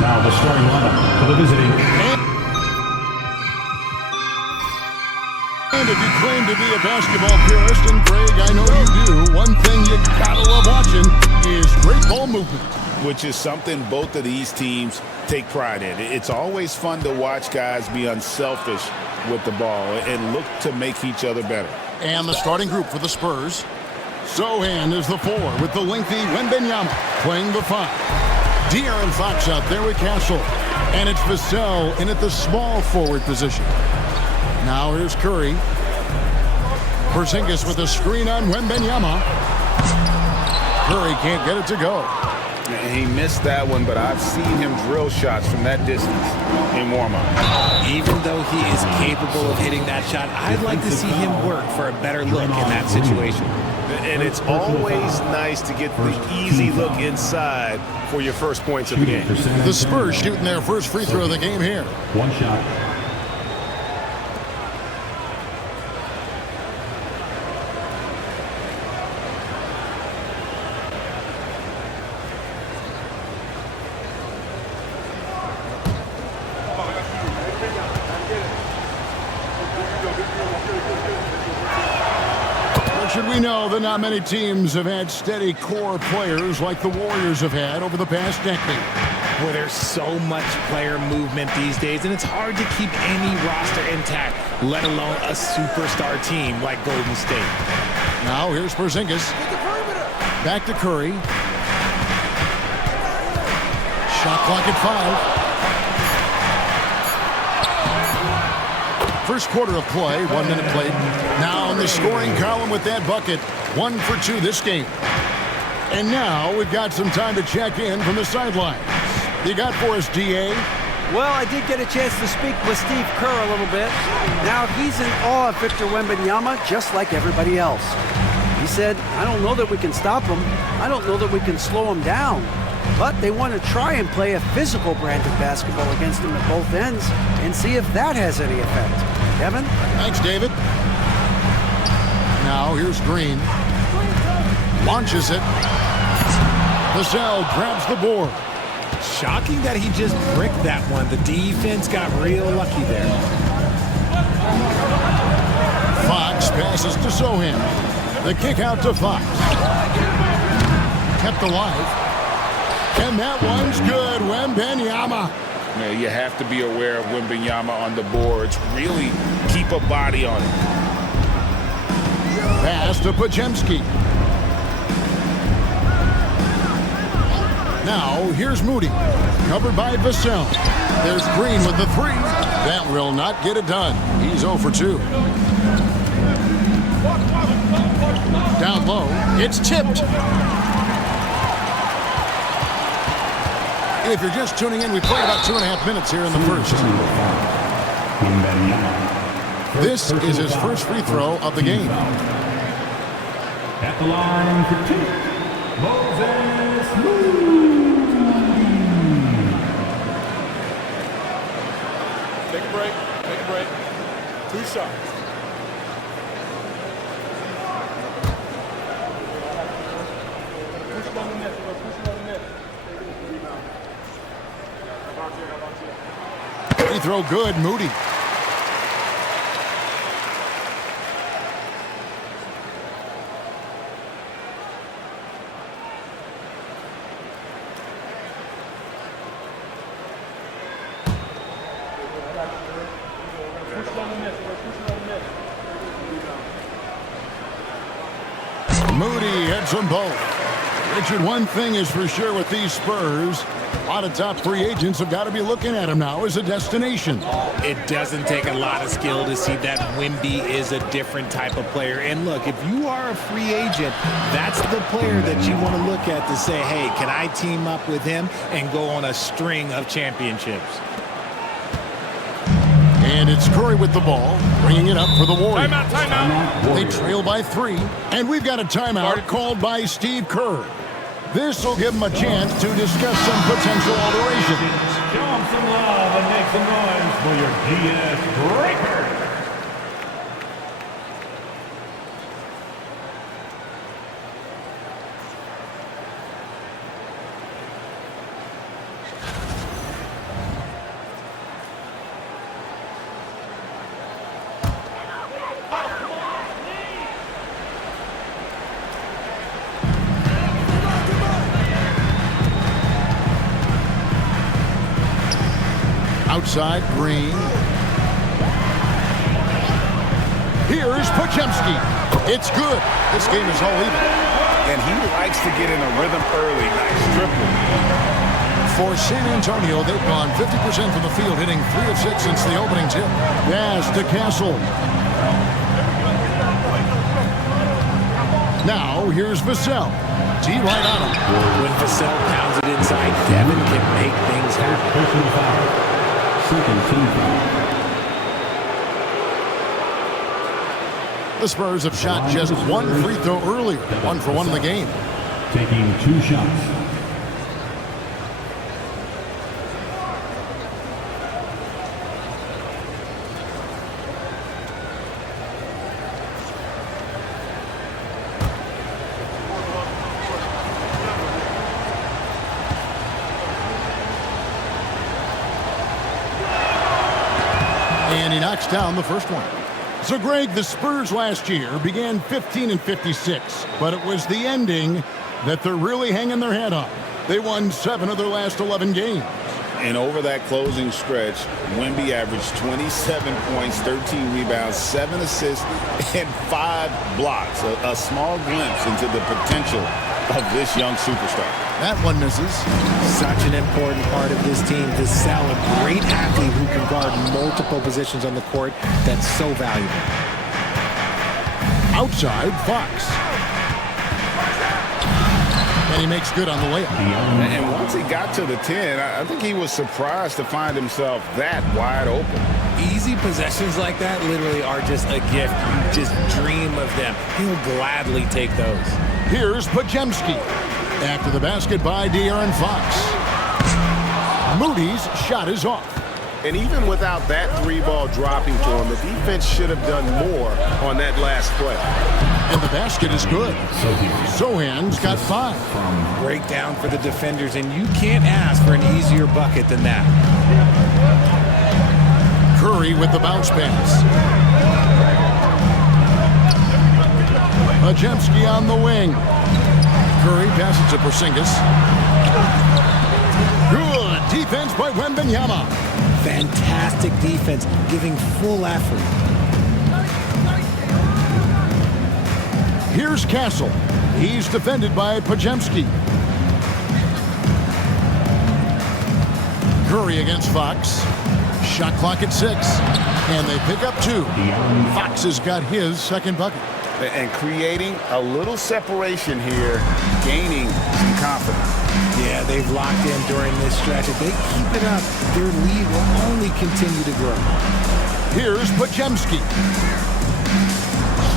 Now the starting lineup for the visiting. And if you claim to be a basketball purist, and Greg, I know you do, one thing you gotta love watching is great ball movement. Which is something both of these teams take pride in. It's always fun to watch guys be unselfish with the ball and look to make each other better. And the starting group for the Spurs. Sohan is the 4 with the lengthy Wembanyama playing the 5. De'Aaron Fox out there with Castle. And it's Vassell in at the small forward position. Now here's Curry. Porzingis with a screen on Wembanyama. Curry can't get it to go. He missed that one, but I've seen him drill shots from that distance in warm-up. Even though he is capable of hitting that shot, I'd like to see him work for a better look in that situation. And it's always nice to get the easy look inside for your first points of the game. The Spurs shooting their first free throw of the game here. One shot. Should we know that not many teams have had steady core players like the Warriors have had over the past decade. Well, there's so much player movement these days, and it's hard to keep any roster intact, let alone a superstar team like Golden State. Now here's Porzingis. Back to Curry. Shot clock at 5. First quarter of play, 1 minute played. Now in the scoring column with that bucket, 1 for 2 this game. And now we've got some time to check in from the sidelines. You got for us, D.A.? Well, I did get a chance to speak with Steve Kerr a little bit. Now he's in awe of Victor Wembanyama, just like everybody else. He said, I don't know that we can stop him. I don't know that we can slow him down. But they want to try and play a physical brand of basketball against him at both ends and see if that has any effect. Kevin? Thanks, David. Now here's Green. Launches it. Vassell grabs the board. Shocking that he just bricked that one. The defense got real lucky there. Fox passes to Sohan. The kick out to Fox. Kept alive. And that one's good. Wembanyama. You have to be aware of Wembanyama on the boards. Really keep a body on it. Pass to Podziemski. Now, here's Moody. Covered by Vassell. There's Green with the 3. That will not get it done. He's 0 for 2. Down low. It's tipped. If you're just tuning in, we played about 2.5 minutes here in the first. This is his first free throw of the game. At the line for 2, Moses Moody. Take a break. Take a break. 2 shots. Push it on the net. Push it on the net. Free throw good, Moody. Moody hits them both. Richard, one thing is for sure with these Spurs, a lot of top free agents have got to be looking at him now as a destination. It doesn't take a lot of skill to see that Wemby is a different type of player. And look, if you are a free agent, that's the player that you want to look at to say, hey, can I team up with him and go on a string of championships? And it's Curry with the ball, bringing it up for the Warriors. Timeout, timeout. They trail by 3, and we've got a timeout called by Steve Kerr. This will give him a chance to discuss some potential alterations. Show him some love and make some noise for your GS Breaker. Outside, Green. Here's Podziemski. It's good. This game is all even. And he likes to get in a rhythm early. Nice triple. For San Antonio, they've gone 50% from the field, hitting 3 of 6 since the opening tip. Pass to Castle. Now, here's Vassell. T right on him. When Vassell pounds it inside, Devin can make things happen. Personal foul. Second team foul. The Spurs have shot just one free throw earlier. 1 for 1 in the game. Taking 2 shots. And he knocks down the first one. So, Greg, the Spurs last year began 15-56, but it was the ending that they're really hanging their head on. They won 7 of their last 11 games. And over that closing stretch, Wemby averaged 27 points, 13 rebounds, 7 assists, and 5 blocks. A small glimpse into the potential of this young superstar. That one misses. Such an important part of this team. Vassell, a great athlete who can guard multiple positions on the court. That's so valuable. Outside, Fox. And he makes good on the layup. And once he got to the 10, I think he was surprised to find himself that wide open. Easy possessions like that literally are just a gift. You just dream of them. He'll gladly take those. Here's Podziemski. After the basket by De'Aaron Fox. Moody's shot is off. And even without that 3-ball dropping to him, the defense should have done more on that last play. And the basket is good. Sohan's got 5. Breakdown for the defenders, and you can't ask for an easier bucket than that. Curry with the bounce pass. Podziemski on the wing. Curry passes to Porzingis. Good defense by Wembanyama. Fantastic defense, giving full effort. Here's Castle. He's defended by Podziemski. Curry against Fox. Shot clock at 6. And they pick up 2. Fox has got his second bucket. And creating a little separation here, gaining some confidence. Yeah, they've locked in during this stretch. If they keep it up, their lead will only continue to grow. Here's Podziemski.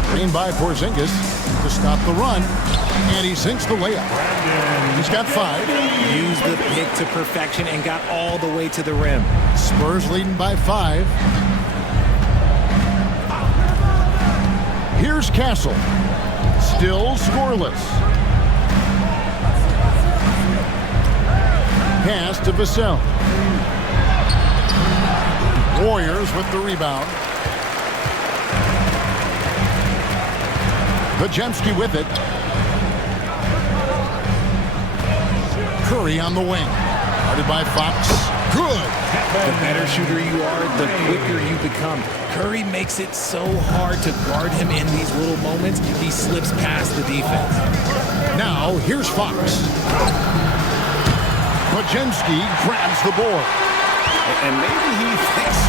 Screen by Porzingis to stop the run. And he sinks the layup. He's got 5. Used the pick to perfection and got all the way to the rim. Spurs leading by 5. Here's Castle. Still scoreless. Pass to Vassell. Warriors with the rebound. Podziemski with it. Curry on the wing. Guarded by Fox. Good. The better shooter you are, the quicker you become. Curry makes it so hard to guard him in these little moments. He slips past the defense. Now, here's Fox. Podziemski grabs the board. And maybe he thinks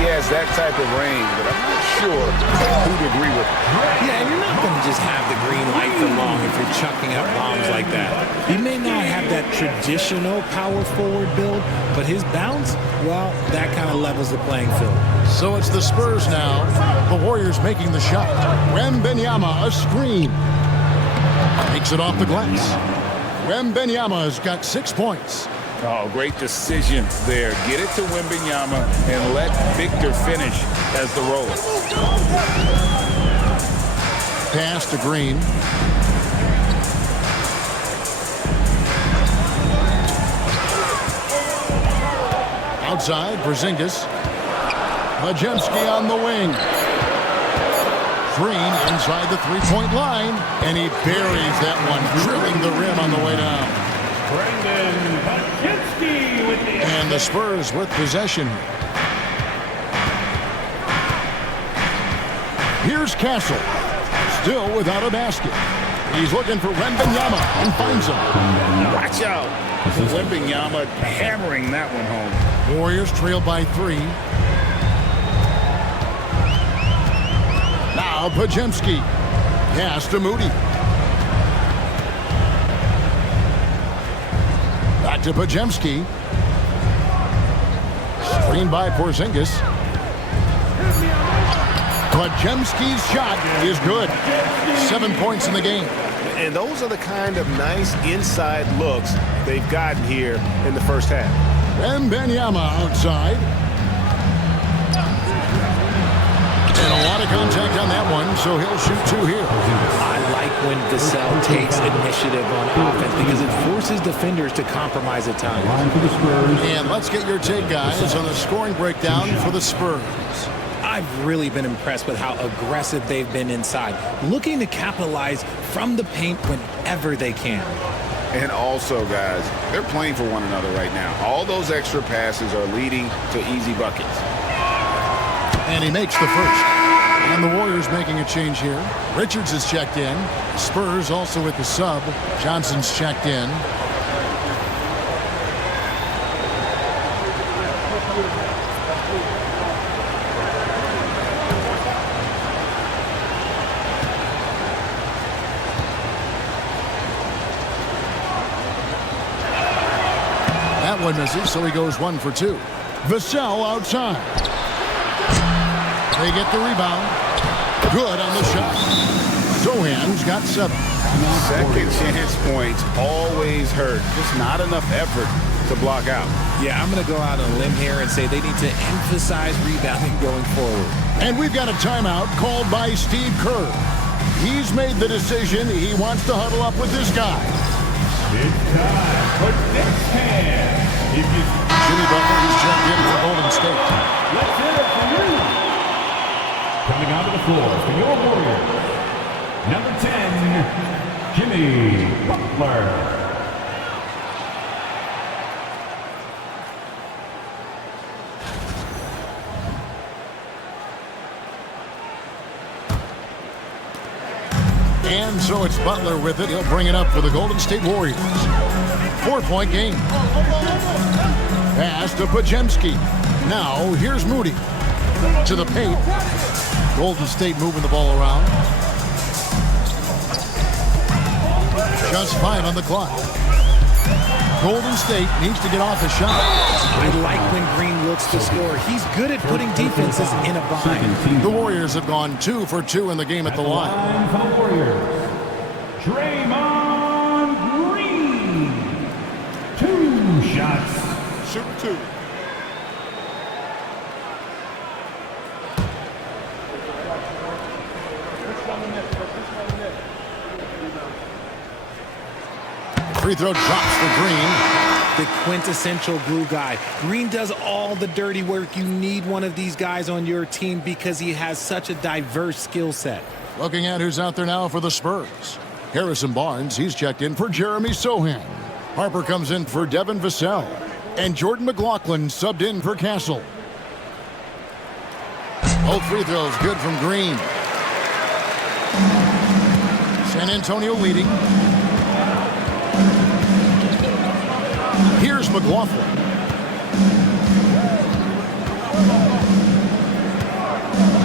he has that type of range, but I'm not sure who'd agree with him. Yeah, and you're not going to just have the green light for long if you're chucking up bombs like that. He may not have that traditional power forward build, but his bounce, well, that kind of levels the playing field. So it's the Spurs now. The Warriors making the shot. Wembanyama, a screen. Takes it off the glass. Wembanyama has got 6 points. Oh, great decision there. Get it to Wembanyama and let Victor finish as the roller. Pass to Green. Outside, Porzingis. Podziemski on the wing. Green inside the three-point line, and he buries that one, drilling the rim on the way down. Brendan Podziemski with the... And the Spurs with possession. Here's Castle. Still without a basket. He's looking for Wembanyama and finds him. Watch out. Wembanyama hammering that one home. Warriors trail by 3. Now Pajemski. Pass to Moody. Back to Pajemski. Screen by Porzingis. Pajemski's shot is good. 7 points in the game. And those are the kind of nice inside looks they've gotten here in the first half. Wembanyama outside. And a lot of contact on that one, so he'll shoot 2 here. I like when Vassell takes initiative on offense because it forces defenders to compromise at times. And let's get your take, guys, on the scoring breakdown for the Spurs. I've really been impressed with how aggressive they've been inside, looking to capitalize from the paint whenever they can. And also, guys, they're playing for one another right now. All those extra passes are leading to easy buckets. And he makes the first. And the Warriors making a change here. Richards is checked in. Spurs also with the sub. Johnson's checked in. That one misses, so he goes 1 for 2. Vassell outside. They get the rebound. Good on the shot. Sohan's got 7. Second chance points always hurt. Just not enough effort to block out. Yeah, I'm going to go out on a limb here and say they need to emphasize rebounding going forward. And we've got a timeout called by Steve Kerr. He's made the decision. He wants to huddle up with this guy. It's time for Knicks fans. Jimmy Butler is checked in for Golden State. Let's hear it for you. Coming onto the floor for your Warriors, number 10, Jimmy Butler. And so it's Butler with it. He'll bring it up for the Golden State Warriors. 4-point game. Pass to Pajemski. Now here's Moody. To the paint. Golden State moving the ball around. Just 5 on the clock. Golden State needs to get off a shot. I like when Green looks to score. He's good at putting defenses in a bind. The Warriors have gone 2 for 2 in the game at the line. For the Warriors, Draymond Green. 2 shots. Shoot 2. Free throw drops for Green. The quintessential glue guy. Green does all the dirty work. You need one of these guys on your team because he has such a diverse skill set. Looking at who's out there now for the Spurs. Harrison Barnes, he's checked in for Jeremy Sohan. Harper comes in for Devin Vassell. And Jordan McLaughlin subbed in for Castle. Both free throws good from Green. San Antonio leading. Here's McLaughlin.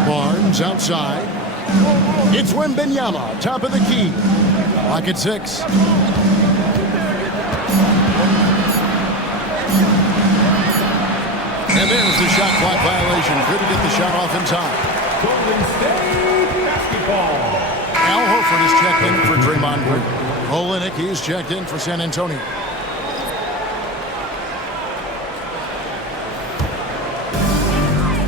Barnes outside. It's Wembanyama, top of the key. Lock at 6. And there's the shot clock violation. Couldn't get the shot off in time. Golden State basketball. Al Horford is checked in for Draymond Green. Olynyk, he's checked in for San Antonio.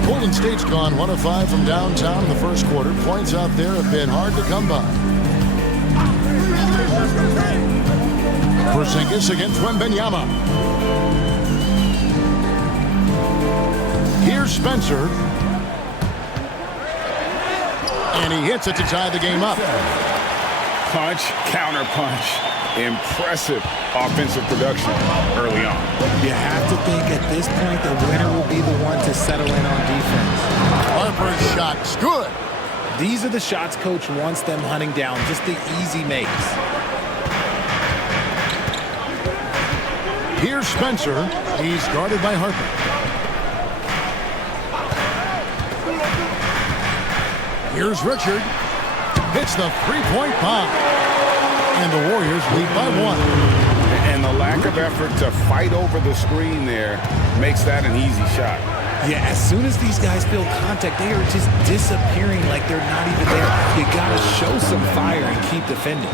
Golden State's gone 1 of 5 from downtown in the first quarter. Points out there have been hard to come by. Porzingis against Wembanyama. Here's Spencer. And he hits it to tie the game up. Punch, counter punch. Impressive offensive production early on. You have to think at this point the winner will be the one to settle in on defense. Harper's shot's good. These are the shots coach wants them hunting down, just the easy makes. Here's Spencer. He's guarded by Harper. Here's Richard. Hits the three-point bomb. And the Warriors lead by 1. And the lack of effort to fight over the screen there makes that an easy shot. Yeah, as soon as these guys feel contact, they are just disappearing like they're not even there. You got to show some fire and keep defending.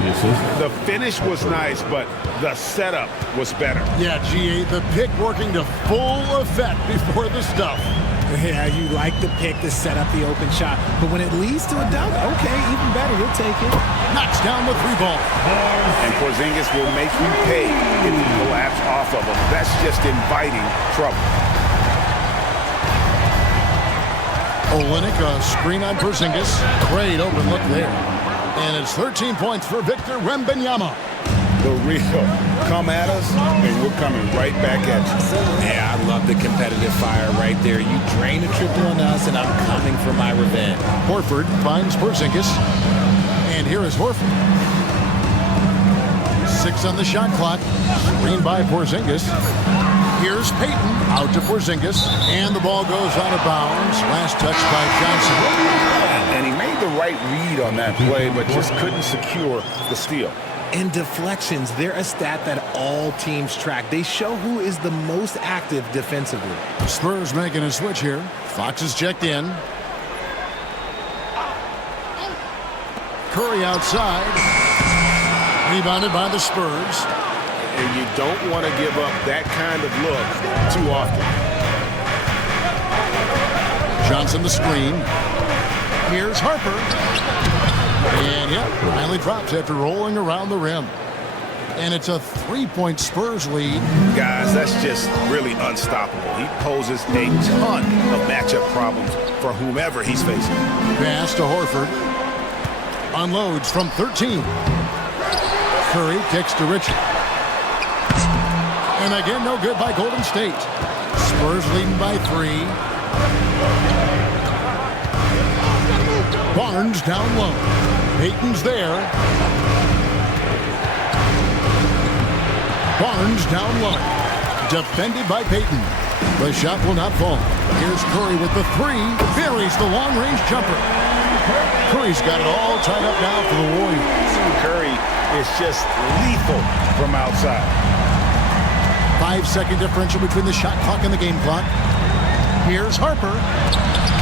The finish was nice, but the setup was better. Yeah, GA, the pick working to full effect before the stuff. Yeah, you like the pick to set up the open shot, but when it leads to a dunk, okay, even better, you'll take it. Knocks down the 3-ball. And Porzingis will make you pay if you collapse off of him. That's just inviting trouble. Olynyk, a screen on Porzingis. Great open look there. And it's 13 points for Victor Wembanyama. The real come at us, and we're coming right back at you. Yeah, I love the competitive fire right there. You drain a triple on us, and I'm coming for my revenge. Horford finds Porzingis. And here is Horford. 6 on the shot clock. Screen by Porzingis. Here's Payton out to Porzingis. And the ball goes out of bounds. Last touch by Johnson. And he made the right read on that play, but just couldn't secure the steal. And deflections, they're a stat that all teams track. They show who is the most active defensively. Spurs making a switch here. Fox is checked in. Curry outside. Rebounded by the Spurs. And you don't want to give up that kind of look too often. Johnson the screen. Here's Harper. And yeah, finally drops after rolling around the rim. And it's a 3-point Spurs lead. Guys, that's just really unstoppable. He poses a ton of matchup problems for whomever he's facing. Pass to Horford. Unloads from 13. Curry kicks to Richard. And again, no good by Golden State. Spurs leading by 3. Barnes down low. Payton's there. Barnes down low. Defended by Payton. The shot will not fall. Here's Curry with the 3. Buries the long-range jumper. Curry's got it all tied up now for the Warriors. Curry is just lethal from outside. 5-second differential between the shot clock and the game clock. Here's Harper.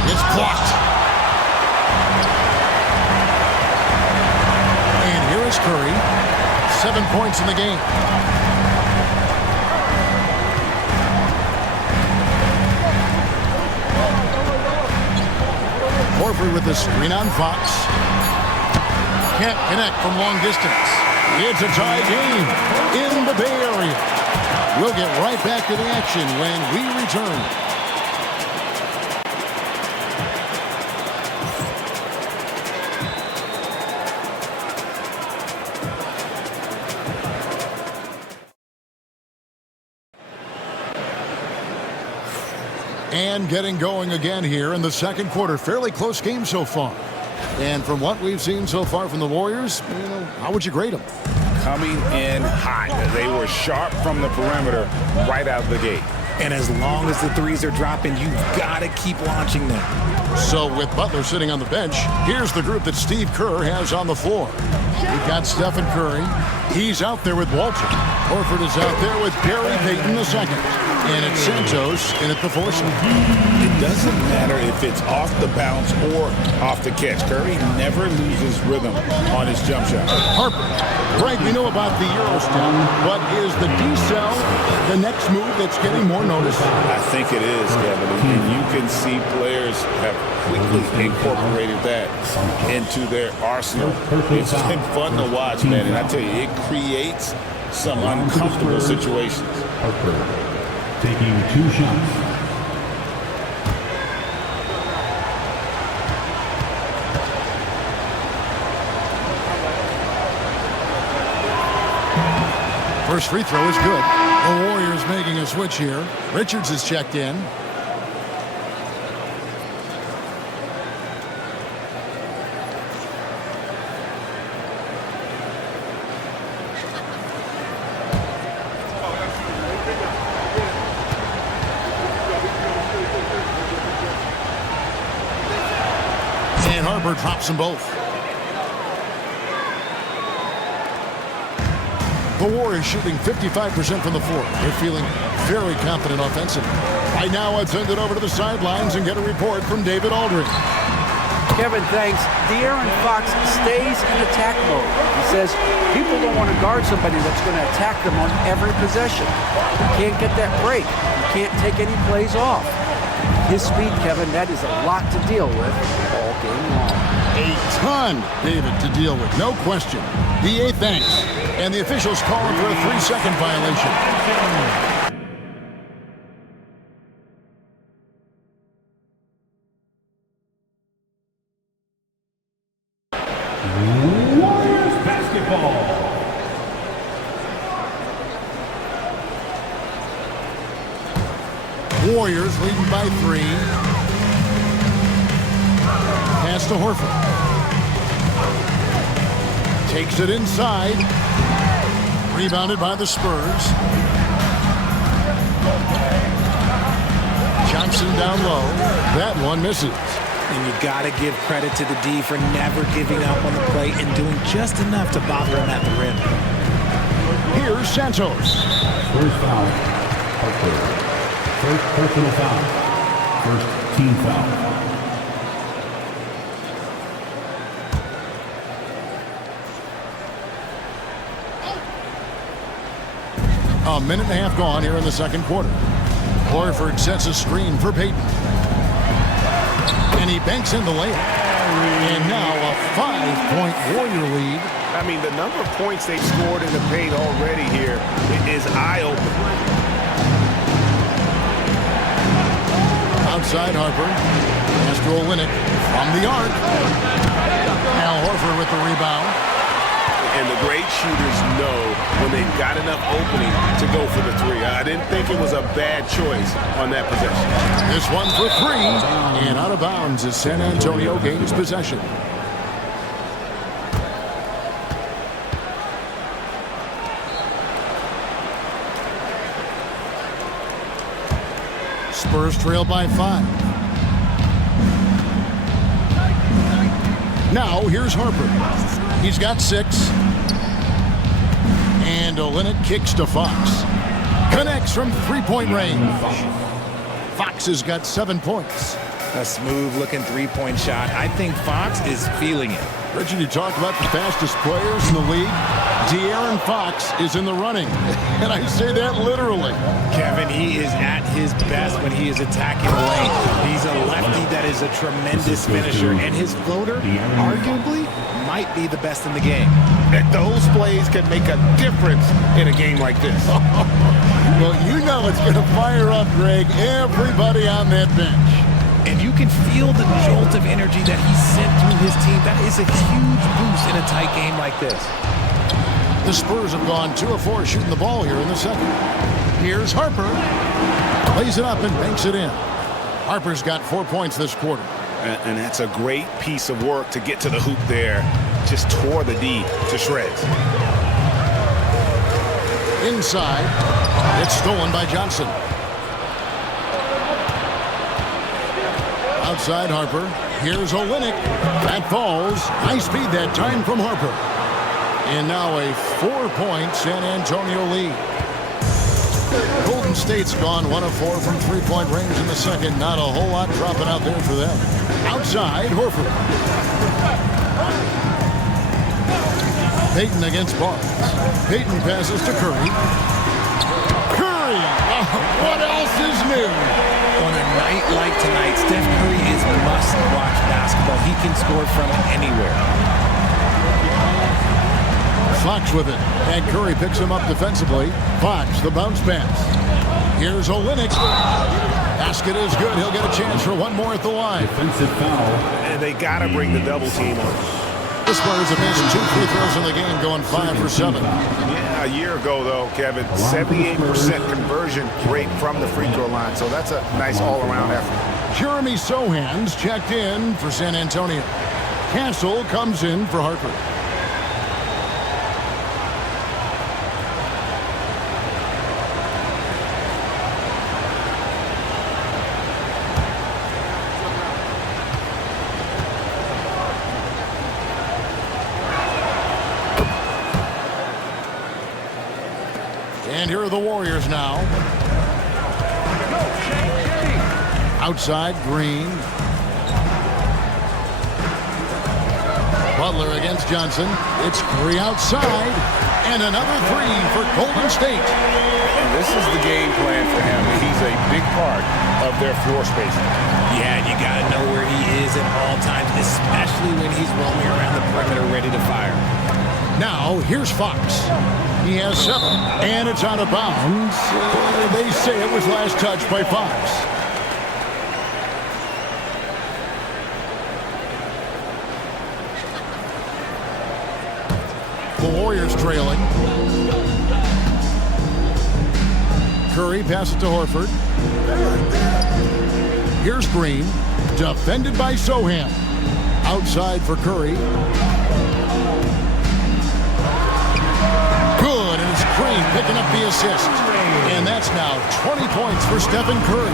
It's blocked. And here is Curry. 7 points in the game. Horford with the screen on Fox. Can't connect from long distance. It's a tie game in the Bay Area. We'll get right back to the action when we return. And getting going again here in the second quarter. Fairly close game so far. And from what we've seen so far from the Warriors, how would you grade them? Coming in hot. They were sharp from the perimeter right out the gate. And as long as the threes are dropping, you've got to keep launching them. So with Butler sitting on the bench, here's the group that Steve Kerr has on the floor. We've got Stephen Curry. He's out there with Walter. Horford is out there with Gary Payton II. And it's Santos in at the foursome. It doesn't matter if it's off the bounce or off the catch. Curry never loses rhythm on his jump shot. Harper. Right, we know about the Euro step, but is the decel the next move that's getting more notice? I think it is, Kevin. And you can see players have quickly incorporated that into their arsenal. It's been fun to watch, man. And I tell you, it creates some uncomfortable situations. Harper taking 2 shots. First free throw is good. The Warriors making a switch here. Richards is checked in. Harper drops them both. The Warriors shooting 55% from the floor. They're feeling very confident offensively. Right now, I'd send it over to the sidelines and get a report from David Aldridge. Kevin, thanks. De'Aaron Fox stays in attack mode. He says people don't want to guard somebody that's going to attack them on every possession. You can't get that break. You can't take any plays off. His speed, Kevin, that is a lot to deal with all game long. A ton, David, to deal with, no question. DA thanks. And the officials calling for a 3-second violation. Warriors basketball. Warriors leading by 3. Pass to Horford. Takes it inside. Rebounded by the Spurs. Johnson down low. That one misses. And you got to give credit to the D for never giving up on the play and doing just enough to bother him at the rim. Here's Santos. First foul. First personal foul. First team foul. A minute and a half gone here in the second quarter. Horford sets a screen for Payton. And he banks in the layup. And now a 5-point Warrior lead. I mean, the number of points they've scored in the paint already here is eye-opening. Outside Harper. Pass to Olynyk from the arc. Now Horford with the rebound. And the great shooters know when they've got enough opening to go for the 3. I didn't think it was a bad choice on that possession. This one for 3. And out of bounds as San Antonio gains possession. Spurs trail by 5. Now here's Harper. He's got 6. And Olynyk kicks to Fox. Connects from 3-point range. Fox has got 7 points. A smooth-looking 3-point shot. I think Fox is feeling it. Richard, you talked about the fastest players in the league. De'Aaron Fox is in the running. And I say that literally. Kevin, he is at his best when he is attacking the lane. He's a lefty that is a tremendous finisher. And his floater, arguably, might be the best in the game. Those plays can make a difference in a game like this. Well, you know it's going to fire up, Greg, everybody on that bench. And you can feel the jolt of energy that he sent through his team. That is a huge boost in a tight game like this. The Spurs have gone 2 of 4 shooting the ball here in the second. Here's Harper. Lays it up and banks it in. Harper's got 4 points this quarter. And that's a great piece of work to get to the hoop there. Just tore the D to shreds. Inside. It's stolen by Johnson. Outside Harper. Here's Olynyk. That falls. High speed that time from Harper. And now a 4-point San Antonio lead. Golden State's gone 1 of 4 from 3-point range in the second. Not a whole lot dropping out there for them. Outside, Horford. Payton against Barnes. Payton passes to Curry. Curry! What else is new? On a night like tonight, Steph Curry is must-watch basketball. He can score from anywhere. Fox with it. And Curry picks him up defensively. Fox, the bounce pass. Here's Olynyk. Basket is good. He'll get a chance for one more at the line. Defensive foul. And they got to bring the double team on. The Spurs have missed 2 free throws in the game, going 5 for 7. Yeah, a year ago, though, Kevin, 78% conversion rate from the free throw line. So that's a nice all-around effort. Jeremy Sohan's checked in for San Antonio. Castle comes in for Harper. And here are the Warriors now. Outside, Green. Butler against Johnson. It's Curry outside. And another three for Golden State. And this is the game plan for him. He's a big part of their floor spacing. Yeah, you got to know where he is at all times, especially when he's roaming around the perimeter ready to fire. Now, here's Fox. He has 7, and it's out of bounds. They say it was last touched by Fox. The Warriors trailing. Curry passes to Horford. Here's Green. Defended by Sohan. Outside for Curry. Good, and it's Green picking up the assist. And that's now 20 points for Stephen Curry.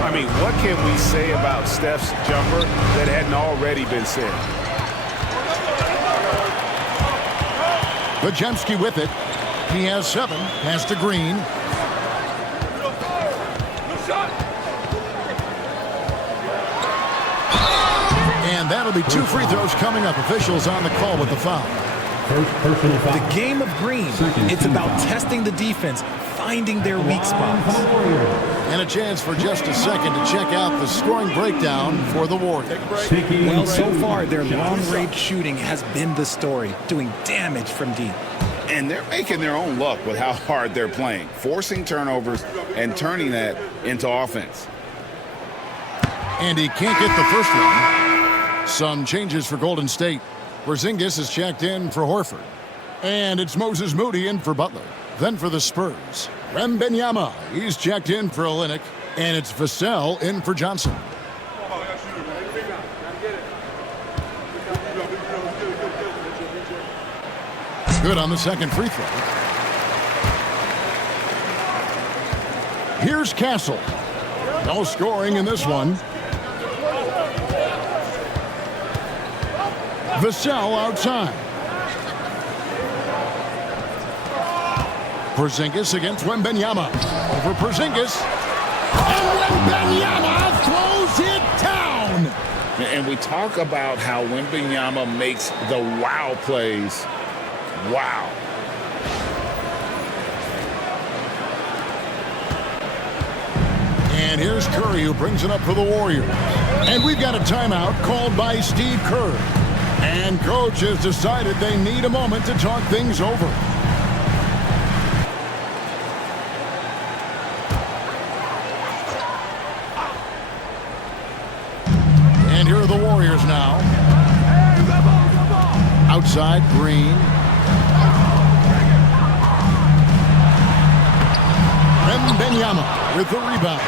I mean, what can we say about Steph's jumper that hadn't already been said? Podziemski with it. He has 7. Pass to Green. And that'll be 2 free throws coming up. Officials on the call with the foul. The game of Green, it's about testing the defense, finding their weak spots. And a chance for just a second to check out the scoring breakdown for the Warriors. Well, so far, their long-range shooting has been the story, doing damage from deep. And they're making their own luck with how hard they're playing, forcing turnovers and turning that into offense. And he can't get the first one. Some changes for Golden State. Porzingis is checked in for Horford. And it's Moses Moody in for Butler. Then for the Spurs, Wembanyama. He's checked in for Olynyk. And it's Vassell in for Johnson. Good on the second free throw. Here's Castle. No scoring in this one. Vassell outside. Porzingis against Wembanyama. Over Porzingis. And Wembanyama throws it down. And we talk about how Wembanyama makes the wow plays. Wow. And here's Curry, who brings it up for the Warriors. And we've got a timeout called by Steve Kerr. And coach has decided they need a moment to talk things over. And here are the Warriors now. Outside, Green. Wembanyama with the rebound.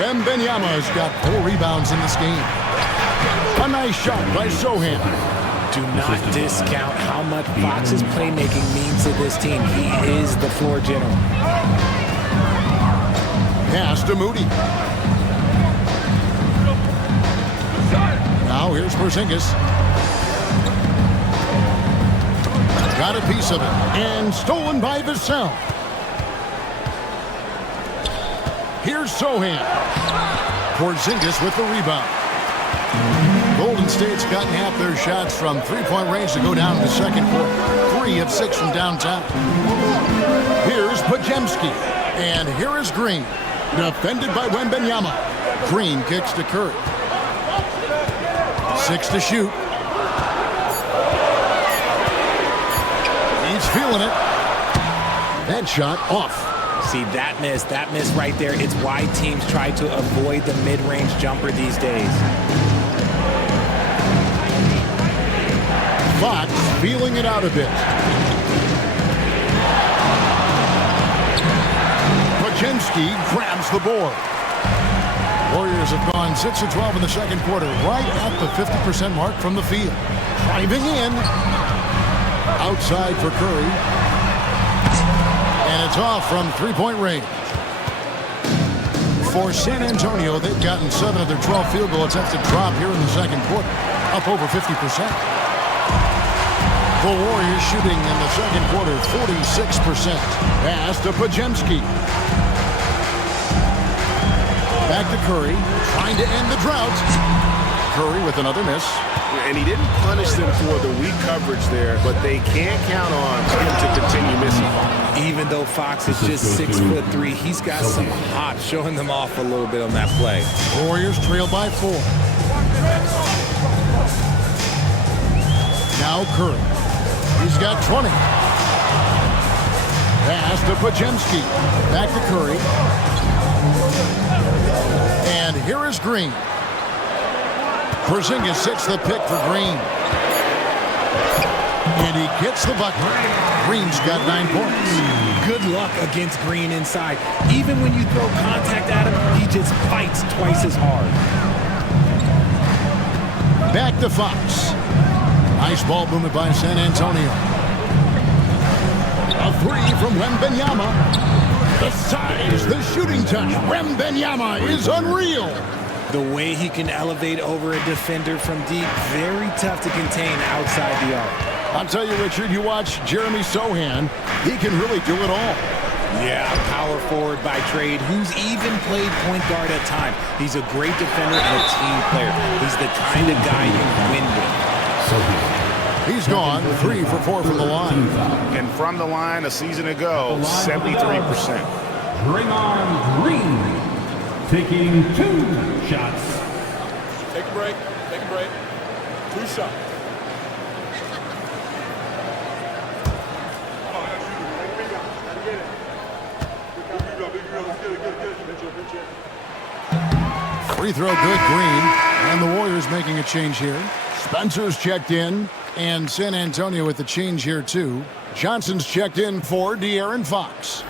Wembanyama's got 4 rebounds in this game. A nice shot by Sohan. Do not discount how much Fox's playmaking means to this team. He is the floor general. Pass to Moody. Now here's Porzingis. Got a piece of it. And stolen by Vassell. Here's Sohan. Porzingis with the rebound. Golden State's gotten half their shots from three-point range to go down in the second quarter. 3 of 6 from downtown. Here's Podziemski. And here is Green. Defended by Wembanyama. Green kicks to Curry. 6 to shoot. He's feeling it. That shot off. See, that miss right there, it's why teams try to avoid the mid-range jumper these days. Fox feeling it out a bit. Podziemski grabs the board. Warriors have gone 6 of 12 in the second quarter, right at the 50% mark from the field. Driving in. Outside for Curry. And it's off from three-point range. For San Antonio, they've gotten 7 of their 12 field goal attempts to drop here in the second quarter, up over 50%. The Warriors shooting in the second quarter 46%. Pass to Pajemski. Back to Curry, trying to end the drought. Curry with another miss. And he didn't punish them for the weak coverage there, but they can't count on him to continue missing. Even though Fox is just 6'3", he's got some hop, showing them off a little bit on that play. Warriors trail by 4. Now Curry. He's got 20. Pass to Pajemski. Back to Curry. And here is Green. Porzingis sets the pick for Green. And he gets the bucket. Green's got 9 points. Good luck against Green inside. Even when you throw contact at him, he just fights twice as hard. Back to Fox. Nice ball movement by San Antonio. A 3 from Wembanyama. The size, the shooting touch. Wembanyama is unreal. The way he can elevate over a defender from deep, very tough to contain outside the arc. I'll tell you, Richard, you watch Jeremy Sohan, he can really do it all. Yeah, power forward by trade, who's even played point guard at times. He's a great defender and a team player. He's the kind of guy you win with. He's gone 3 for 4 from the line. And from the line a season ago, 73%. Draymond Green taking 2 shots. Take a break. Take a break. 2 shots. Free throw good, Green. And the Warriors making a change here. Spencer's checked in. And San Antonio with the change here, too. Johnson's checked in for De'Aaron Fox.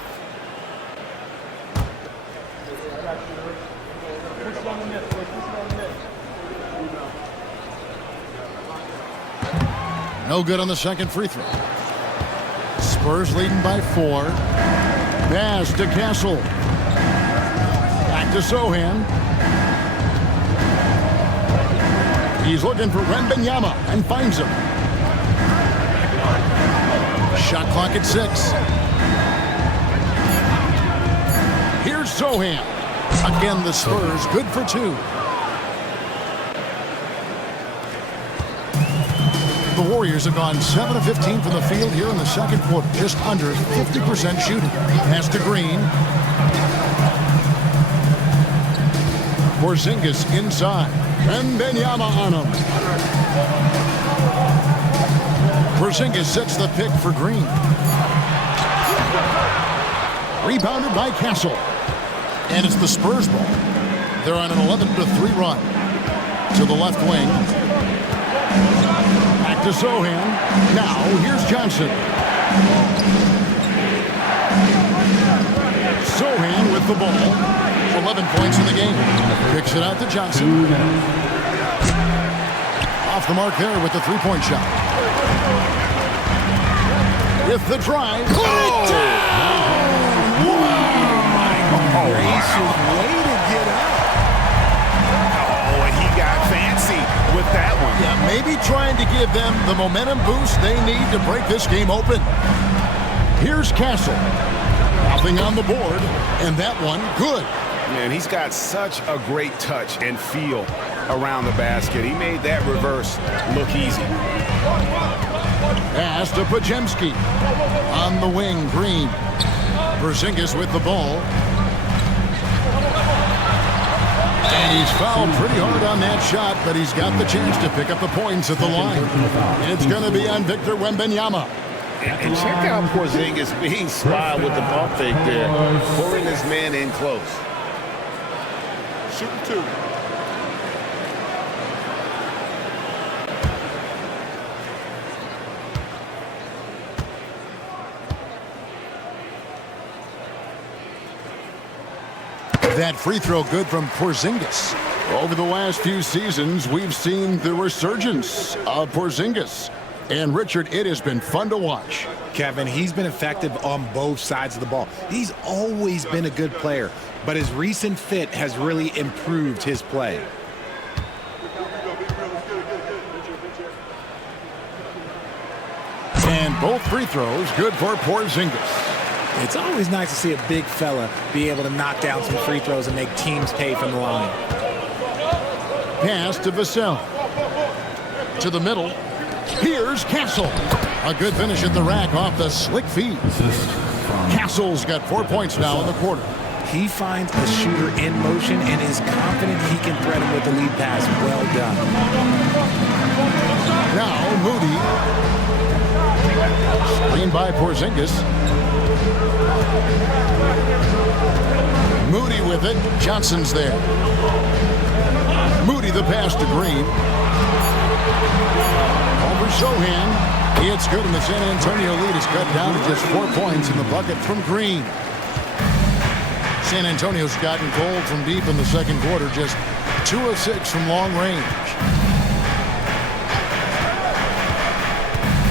No good on the second free throw. Spurs leading by 4. Pass to Castle. Back to Sohan. He's looking for Wembanyama and finds him. Shot clock at 6. Here's Sohan. Again, the Spurs good for 2. The Warriors have gone 7 of 15 from the field here in the second quarter. Just under 50% shooting. Pass to Green. Porzingis inside. Wembanyama on him. Porzingis sets the pick for Green. Rebounded by Castle. And it's the Spurs ball. They're on an 11-3 run. To the left wing. Back to Sohan. Now, here's Johnson. Sohan with the ball. 11 points in the game. Kicks it out to Johnson. Off the mark there with the three-point shot. With the drive. Put it down! My gracious, way to get up. Oh, and he got fancy with that one. Yeah, maybe trying to give them the momentum boost they need to break this game open. Here's Castle. Nothing on the board, and that one good. Man, he's got such a great touch and feel around the basket. He made that reverse look easy. Pass to Pajemski. On the wing, Green. Porzingis with the ball. And he's fouled pretty hard on that shot, but he's got the chance to pick up the points at the line. It's going to be on Victor Wembanyama. And check out Porzingis being spy with the pump fake there, pulling this man in close. Shooting 2. That free throw good from Porzingis. Over the last few seasons, we've seen the resurgence of Porzingis. And, Richard, it has been fun to watch. Kevin, he's been effective on both sides of the ball. He's always been a good player, but his recent fit has really improved his play. And both free throws good for Porzingis. It's always nice to see a big fella be able to knock down some free throws and make teams pay from the line. Pass to Vassell. To the middle. Here's Castle. A good finish at the rack off the slick feed. Castle's got 4 points now in the quarter. He finds a shooter in motion and is confident he can thread him with the lead pass. Well done. Now Moody. Screen by Porzingis. Moody with it. Johnson's there. Moody the pass to Green. Over Sohan. It's good, and the San Antonio lead is cut down to just 4 points in the bucket from Green. San Antonio's gotten cold from deep in the second quarter, just 2 of 6 from long range.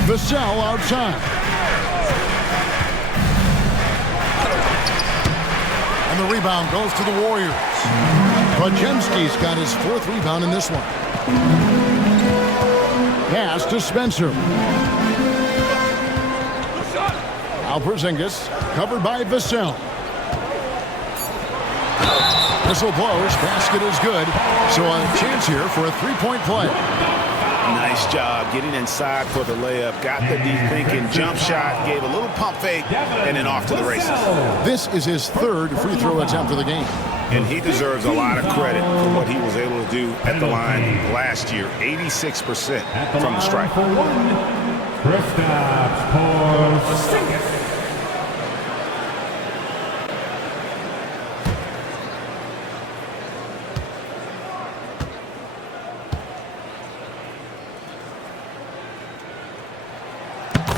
Vassell outside. And the rebound goes to the Warriors. Podziemski's got his 4th rebound in this one. Pass to Spencer. Now Porzingis, covered by Vassell. Whistle blows, basket is good. So a chance here for a 3-point play. Nice job getting inside for the layup. Got the D thinking, jump shot, gave a little pump fake, and then off to the races. This is his 3rd free throw attempt of the game. And he deserves a lot of credit for what he was able to do at the line last year. 86% from the stripe. Kristaps Porzingis.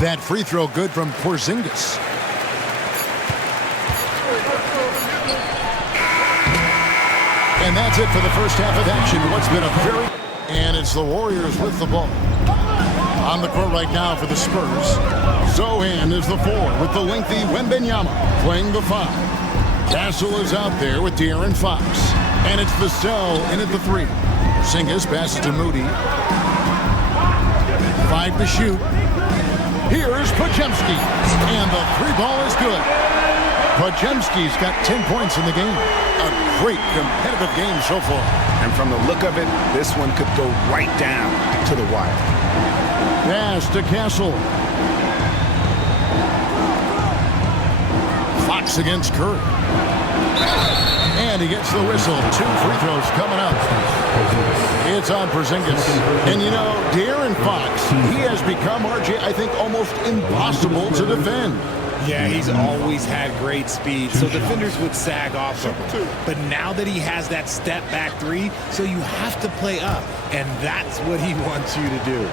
That free throw good from Porzingis. And that's it for the first half of action. What's been a very... And it's the Warriors with the ball. On the court right now for the Spurs. Sohan is the 4 with the lengthy Wembanyama playing the 5. Castle is out there with De'Aaron Fox. And it's Vassell in at the 3. Porzingis passes to Moody. 5 to shoot. Here's Podziemski. And the 3 ball is good. Podziemski's got 10 points in the game. A great competitive game so far. And from the look of it, this one could go right down to the wire. Pass to Castle. Fox against Curry. And he gets the whistle. 2 free throws coming up. It's on Porzingis. And you know, De'Aaron Fox, he has become, RJ, I think, almost impossible to defend. Yeah, he's always had great speed, so defenders would sag off him. But now that he has that step back 3, so you have to play up, and that's what he wants you to do.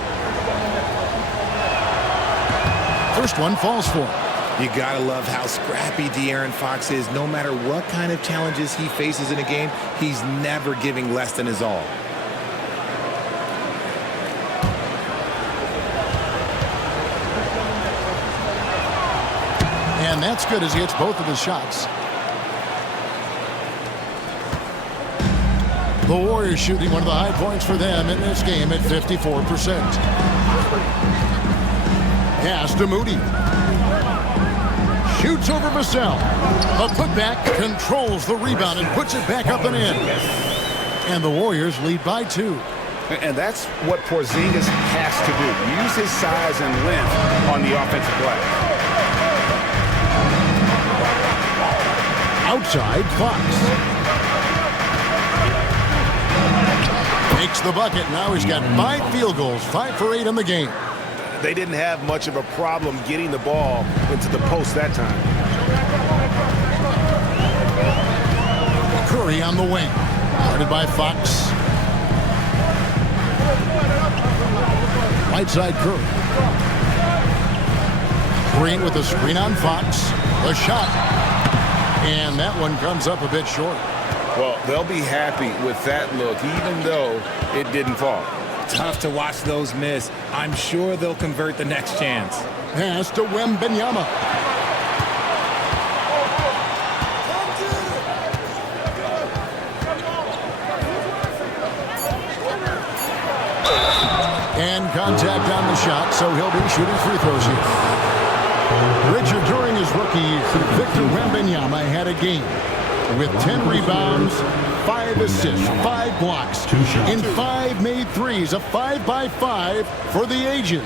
First one falls for him. You gotta love how scrappy De'Aaron Fox is. No matter what kind of challenges he faces in a game, he's never giving less than his all. And that's good as he hits both of his shots. The Warriors shooting one of the high points for them in this game at 54%. Pass to Moody. Shoots over Vassell. The putback controls the rebound and puts it back up and in. And the Warriors lead by 2. And that's what Porzingis has to do. Use his size and length on the offensive glass. Outside, Fox. Makes the bucket. Now he's got 5 field goals, 5 for 8 in the game. They didn't have much of a problem getting the ball into the post that time. Curry on the wing. Guarded by Fox. Right side Curry. Green with a screen on Fox. A shot. And that one comes up a bit short. Well, they'll be happy with that look, even though it didn't fall. Tough to watch those miss. I'm sure they'll convert the next chance. Pass to Wembanyama. And contact on the shot, so he'll be shooting free throws here. Richard, during his rookie year, Victor Wembanyama had a game with 10 rebounds, 5 assists, 5 blocks, and 5 made threes, a 5-by-5 for the ages.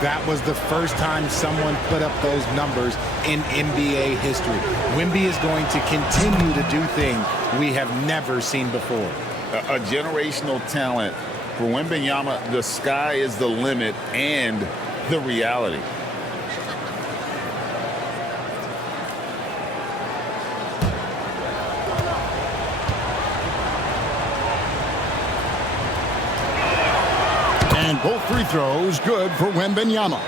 That was the first time someone put up those numbers in NBA history. Wemby is going to continue to do things we have never seen before. A generational talent. For Wembanyama, the sky is the limit and the reality. And both free throws good for Wembanyama.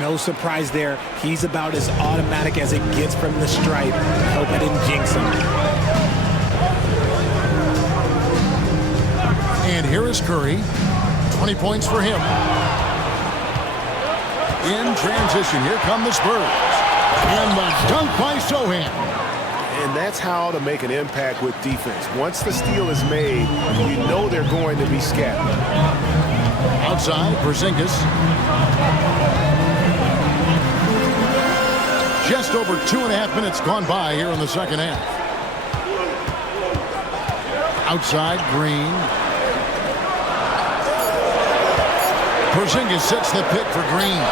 No surprise there. He's about as automatic as it gets from the stripe. Hope I didn't jinx him. And here is Curry. 20 points for him. In transition, here come the Spurs. And the dunk by Sohan. And that's how to make an impact with defense. Once the steal is made, you know they're going to be scattered. Outside, Porzingis. Just over 2.5 minutes gone by here in the second half. Outside, Green. Porzingis sets the pick for Green.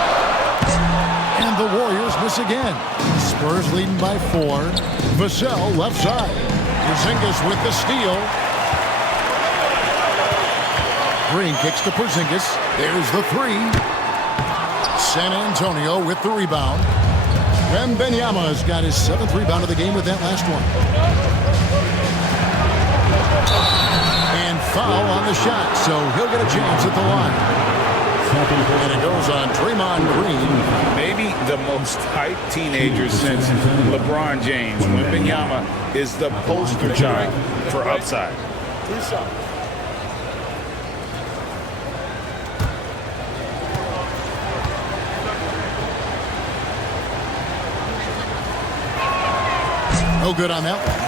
And the Warriors miss again. Spurs leading by 4. Vassell left side. Porzingis with the steal. Green kicks to Porzingis. There's the 3. San Antonio with the rebound. Wembanyama's got his 7th rebound of the game with that last one. And foul on the shot, so he'll get a chance at the line. And it goes on Draymond Green. Maybe the most hyped teenager since LeBron James. Wembanyama is the poster child for upside. No good on that one.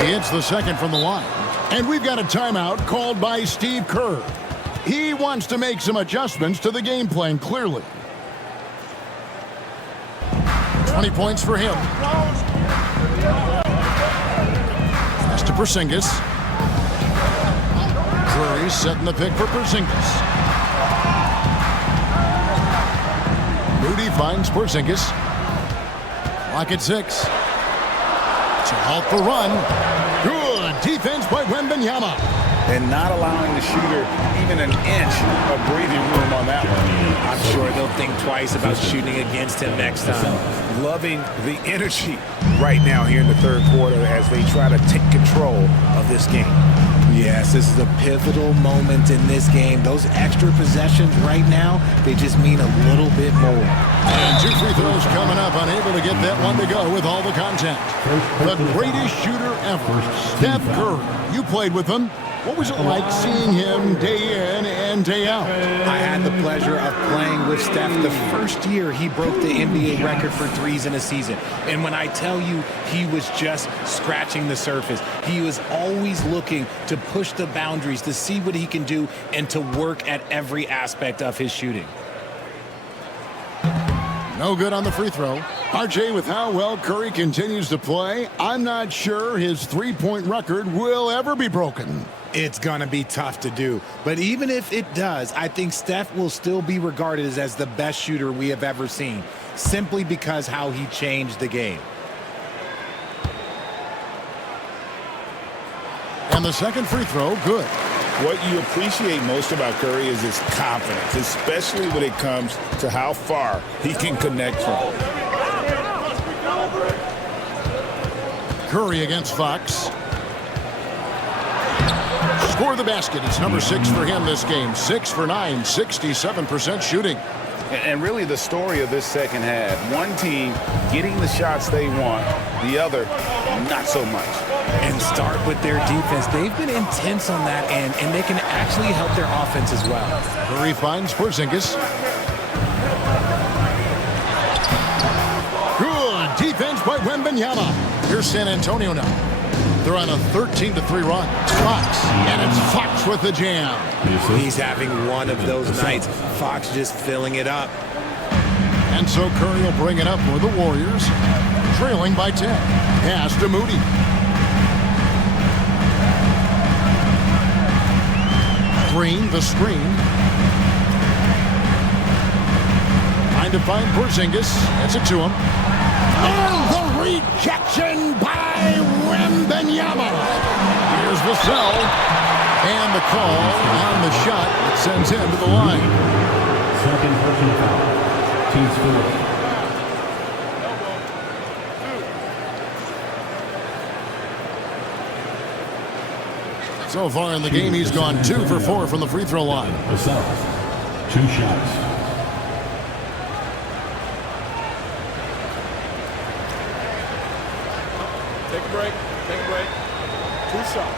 He hits the second from the line. And we've got a timeout called by Steve Kerr. He wants to make some adjustments to the game plan, clearly. 20 points for him. Pass to Porzingis. Curry setting the pick for Porzingis. Moody finds Porzingis. Clock at 6. To halt the run. Good defense by Wembanyama. And not allowing the shooter even an inch of breathing room on that one. I'm sure they'll think twice about shooting against him next time. Loving the energy right now here in the third quarter as they try to take control of this game. Yes, this is a pivotal moment in this game. Those extra possessions right now, they just mean a little bit more. And 2 free throws coming up, unable to get that one to go with all the contact. The greatest shooter ever, Steph Curry. You played with him. What was it like seeing him day in and day out? I had the pleasure of playing with Steph the first year he broke the NBA record for threes in a season. And when I tell you he was just scratching the surface, he was always looking to push the boundaries, to see what he can do, and to work at every aspect of his shooting. No good on the free throw. RJ, with how well Curry continues to play, I'm not sure his three-point record will ever be broken. It's going to be tough to do. But even if it does, I think Steph will still be regarded as the best shooter we have ever seen, simply because how he changed the game. And the second free throw, good. What you appreciate most about Curry is his confidence, especially when it comes to how far he can connect from. Curry against Fox. Score the basket. It's number 6 for him this game. 6 for 9, 67% shooting. And really the story of this second half, one team getting the shots they want, the other not so much. And start with their defense. They've been intense on that end, and they can actually help their offense as well. Curry finds Porzingis. Good defense by Wembanyama. Here's San Antonio now. They're on a 13-3 run. Fox, and it's Fox with the jam. He's having one of those nights. Fox just filling it up. And so Curry will bring it up for the Warriors, trailing by 10. Pass to Moody. Green, the screen. Trying to find Porzingis. Gets it to him. And the rejection by Wembanyama. Here's Vassell. And the call on the shot that sends him to the line. Second personal foul. Team score. So far in the game, he's gone 2 for 4 from the free throw line. Vassell, 2 shots. Take a break. Take a break. 2 shots.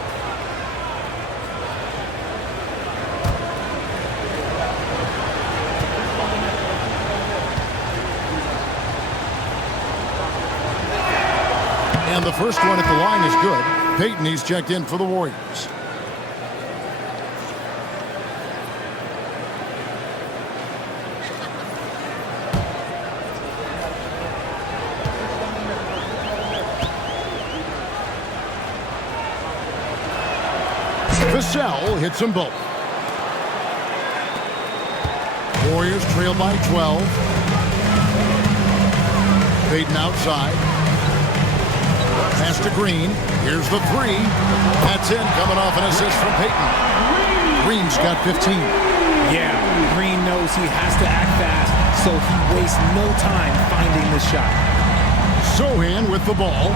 And the first one at the line is good. Payton, he's checked in for the Warriors. Vassell hits them both. Warriors trail by 12. Payton outside. Pass to Green. Here's the 3. That's in, coming off an assist from Payton. Green's got 15. Yeah, Green knows he has to act fast, so he wastes no time finding the shot. Sohan with the ball.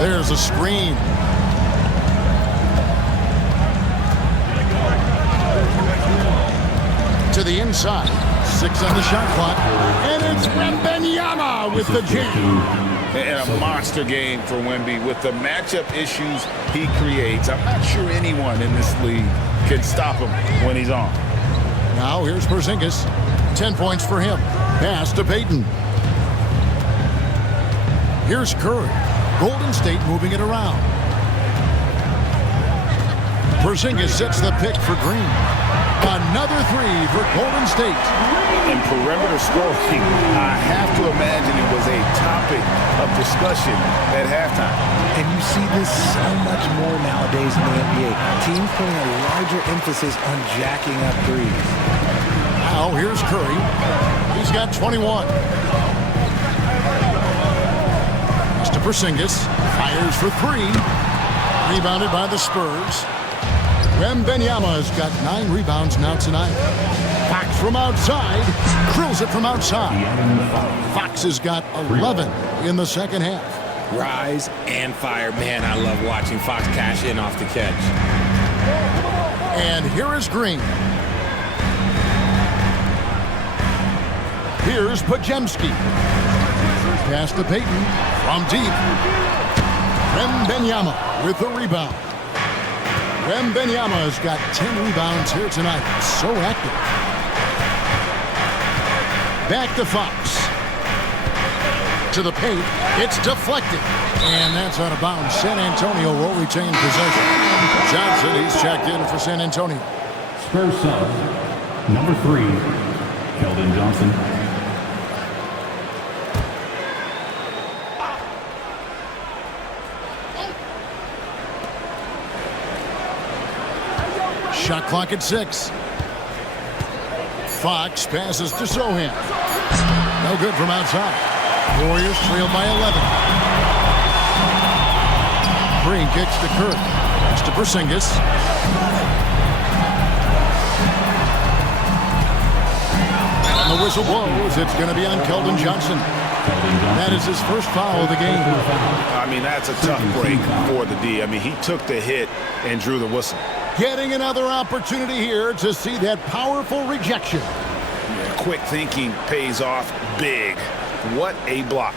There's a screen. To the inside. 6 on the shot clock. And it's Wembanyama with the jam. And a monster game for Wemby with the matchup issues he creates. I'm not sure anyone in this league can stop him when he's on. Now here's Porzingis. 10 points for him. Pass to Payton. Here's Curry. Golden State moving it around. Porzingis sets the pick for Green. Another 3 for Golden State. In perimeter scoring, I have to imagine it was a topic of discussion at halftime. And you see this so much more nowadays in the NBA. Teams putting a larger emphasis on jacking up threes. Now here's Curry. He's got 21. Pass to Porzingis. Fires for 3. Rebounded by the Spurs. Wembanyama's got 9 rebounds now tonight. Fox from outside. Drills it from outside. Fox has got 11 in the second half. Rise and fire. Man, I love watching Fox cash in off the catch. And here is Green. Here's Podziemski. Pass to Payton from deep. Wembanyama with the rebound. Wembanyama's got 10 rebounds here tonight. So active. Back to Fox. To the paint. It's deflected. And that's out of bounds. San Antonio will retain possession. Johnson, he's checked in for San Antonio. Spurs sub, number 3, Keldon Johnson. Shot clock at 6. Fox passes to Sohan. No good from outside. Warriors trail by 11. Green kicks to Curry. It's to Porzingis. And the whistle blows. It's going to be on Keldon Johnson. That is his first foul of the game. I mean, that's a tough break for the D. I mean, he took the hit and drew the whistle. Getting another opportunity here to see that powerful rejection. Quick thinking pays off big. What a block.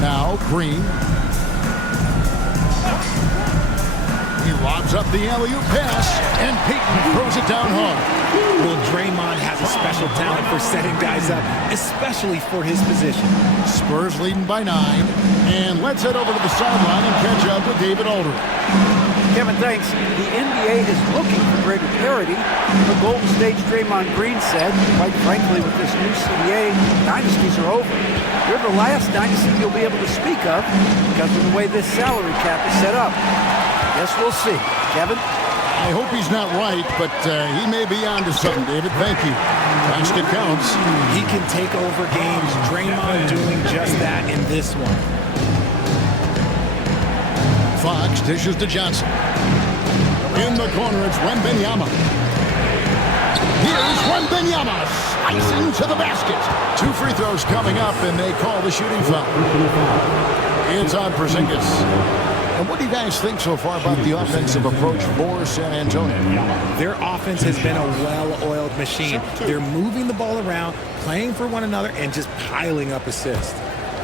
Now Green. He lobs up the alley-oop pass, and Payton throws it down hard. Well, Draymond has a special talent for setting guys up, especially for his position. Spurs leading by 9. And let's head over to the sideline and catch up with David Aldridge. Kevin, thanks. The NBA is looking for greater parity. The Golden State's Draymond Green said, quite frankly, with this new CBA, dynasties are over. You're the last dynasty you'll be able to speak of because of the way this salary cap is set up. Guess we'll see. Kevin? I hope he's not right, but he may be onto something, David. Thank you. Basket counts. He can take over games. Draymond doing just that in this one. Fox dishes to Johnson. In the corner, it's Wembanyama. Here's Wembanyama slicing to the basket. 2 free throws coming up, and they call the shooting foul. It's on Porzingis. And what do you guys think so far about the offensive approach for San Antonio? Their offense has been a well-oiled machine. They're moving the ball around, playing for one another, and just piling up assists.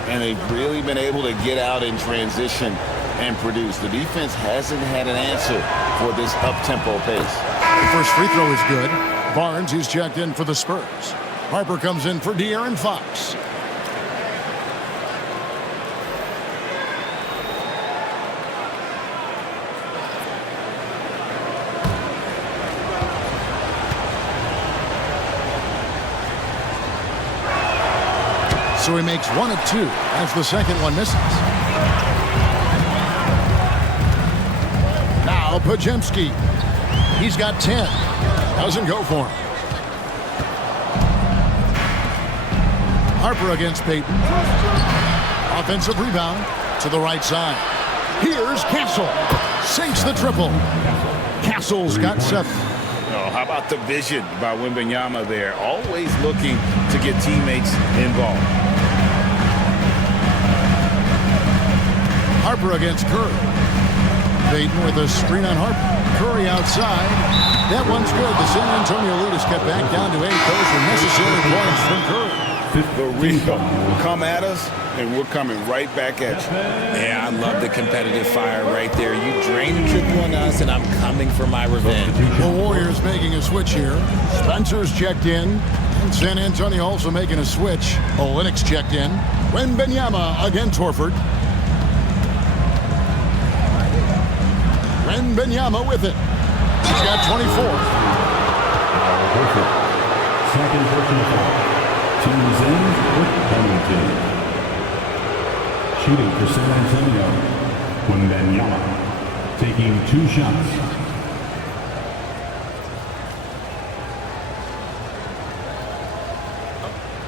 And they've really been able to get out in transition and produce. The defense hasn't had an answer for this up-tempo pace. The first free throw is good. Barnes, he's checked in for the Spurs. Harper comes in for De'Aaron Fox. So he makes 1 of 2 as the second one misses. Now Podziemski. He's got 10. Doesn't go for him. Harper against Payton. Offensive rebound to the right side. Here's Castle. Sinks the triple. Castle's got 7. Oh, how about the vision by Wembanyama there? Always looking to get teammates involved. Harper against Curry. Payton with a screen on Harper. Curry outside. That one's good. The San Antonio lead is cut back down to 8. Those were necessary points from Curry. The real come at us, and we're coming right back at you. Yeah, I love the competitive fire right there. You drain a triple on us, and I'm coming for my revenge. The Warriors making a switch here. Spencer's checked in. And San Antonio also making a switch. Olynyk's checked in. Wembanyama against Horford. Wembanyama with it. He's got 24. Second personal foul. Teams in with penalty. Shooting for San Antonio. Wembanyama taking 2 shots.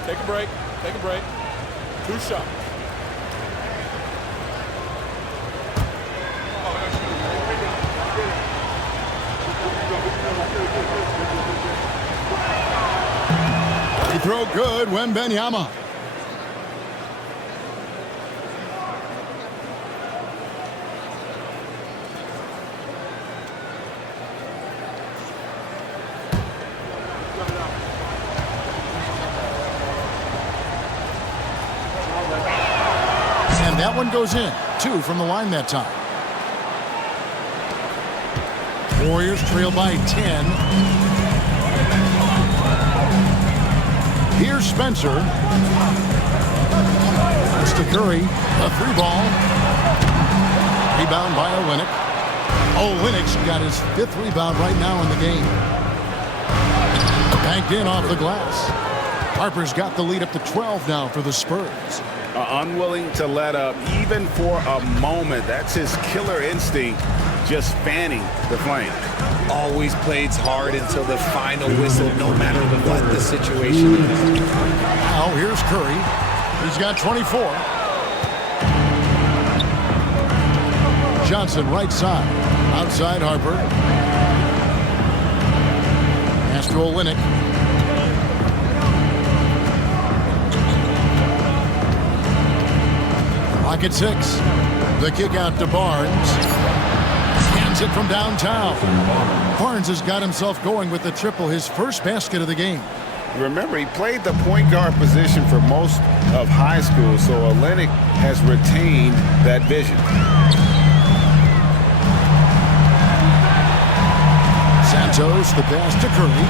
Take a break. Take a break. 2 shots. He throw good, Wembanyama. And that one goes in. 2 from the line that time. Warriors trail by 10. Here's Spencer. It's to Curry. A 3-ball. Rebound by Olynyk. Olynyk's got his 5th rebound right now in the game. Banked in off the glass. Harper's got the lead up to 12 now for the Spurs. Unwilling to let up even for a moment. That's his killer instinct, just fanning the flame. Always plays hard until the final whistle, no matter what the situation is. Now here's Curry. He's got 24. Johnson right side. Outside Harper. Pass to Olynyk. Clock at 6. The kick out to Barnes. Hands it from downtown. Barnes has got himself going with the triple, his first basket of the game. Remember, he played the point guard position for most of high school, so Olynyk has retained that vision. Santos, the pass to Curry.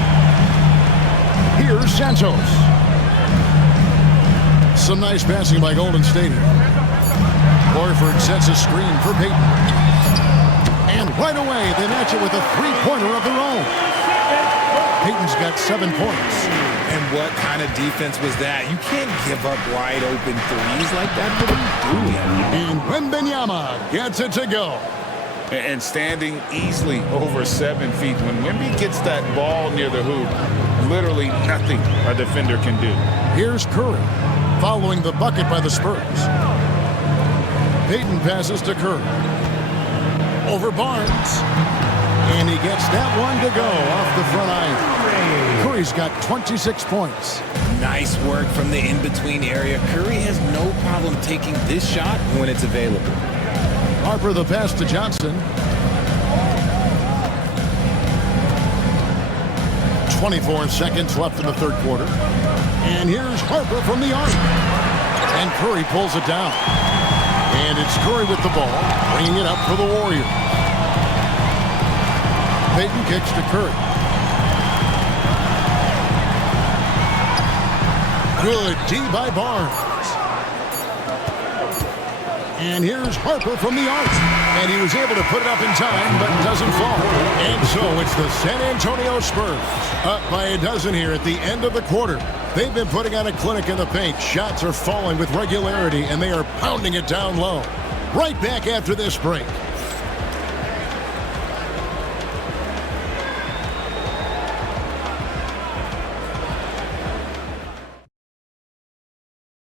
Here's Santos. Some nice passing by Golden State. Horford sets a screen for Payton. And right away, they match it with a three-pointer of their own. Payton's got 7 points. And what kind of defense was that? You can't give up wide open threes like that. What are you doing? And Wembanyama gets it to go. And standing easily over 7 feet. When Wemby gets that ball near the hoop, literally nothing a defender can do. Here's Curry, following the bucket by the Spurs. Payton passes to Curry. Over Barnes. And he gets that one to go off the front iron. Curry's got 26 points. Nice work from the in-between area. Curry has no problem taking this shot when it's available. Harper the pass to Johnson. 24 seconds left in the third quarter. And here's Harper from the arc. And Curry pulls it down. And it's Curry with the ball, bringing it up for the Warriors. Payton kicks to Curry. Good D by Barnes. And here's Harper from the arc. And he was able to put it up in time, but doesn't fall. And so it's the San Antonio Spurs up by a dozen here at the end of the quarter. They've been putting on a clinic in the paint. Shots are falling with regularity, and they are pounding it down low. Right back after this break.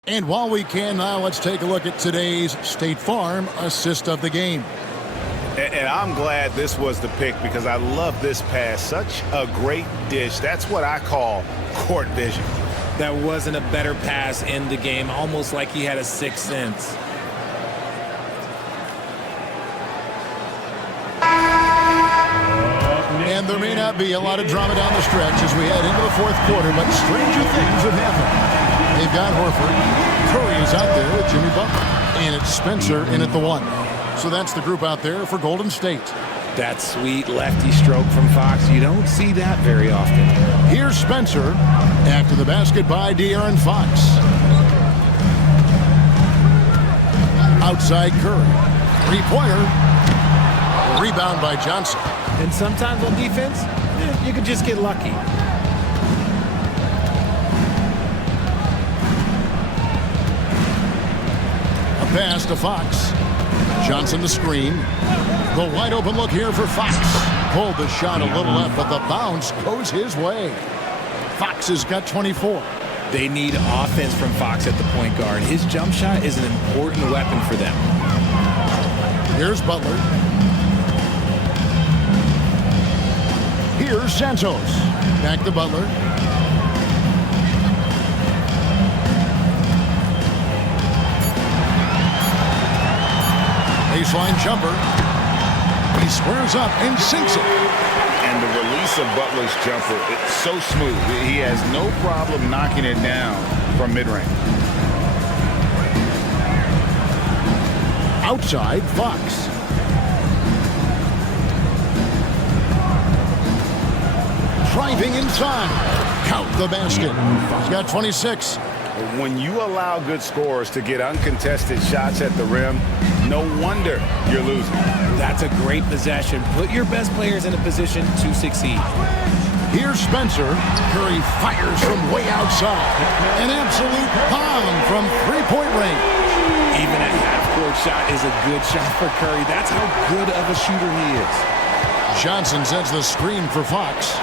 And while we can now, let's take a look at today's State Farm assist of the game. And I'm glad this was the pick because I love this pass. Such a great dish. That's what I call court vision. That wasn't a better pass in the game, almost like he had a sixth sense. And there may not be a lot of drama down the stretch as we head into the fourth quarter, but stranger things have happened. They've got Horford. Curry is out there with Jimmy Butler. And it's Spencer in at the 1. So that's the group out there for Golden State. That sweet lefty stroke from Fox, you don't see that very often. Here's Spencer after the basket by De'Aaron Fox. Outside Curry. Three-pointer. Rebound by Johnson. And sometimes on defense, you can just get lucky. A pass to Fox. Johnson the screen. The wide open look here for Fox. Pulled the shot a little left, but the bounce goes his way. Fox has got 24. They need offense from Fox at the point guard. His jump shot is an important weapon for them. Here's Butler. Here's Santos. Back to Butler. Baseline jumper. He squares up and sinks it. And the release of Butler's jumper, it's so smooth. He has no problem knocking it down from mid-range. Outside, Fox. Driving inside. Count the basket. He's got 26. When you allow good scorers to get uncontested shots at the rim, no wonder you're losing. That's a great possession. Put your best players in a position to succeed. Here's Spencer. Curry fires from way outside. An absolute bomb from three-point range. Even a half-court shot is a good shot for Curry. That's how good of a shooter he is. Johnson sends the screen for Fox.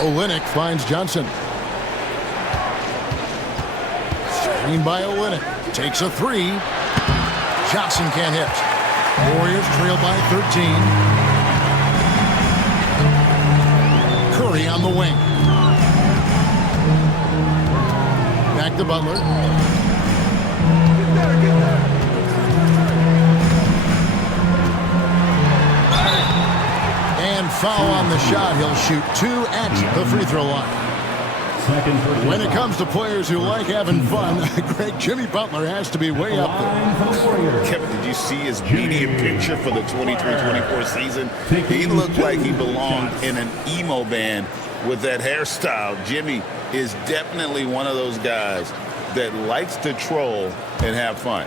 Olynyk finds Johnson. Screen by Olynyk. Takes a three. Johnson can't hit. Warriors trail by 13. Curry on the wing. Back to Butler. And foul on the shot. He'll shoot 2 at the free throw line. Second person When it foul. comes to players who like having fun, great Jimmy Butler has to be way up there. Line for the Warriors. Kevin, did you see his media picture for the 23-24 season? He looked like he belonged in an emo band with that hairstyle. Jimmy is definitely one of those guys that likes to troll and have fun.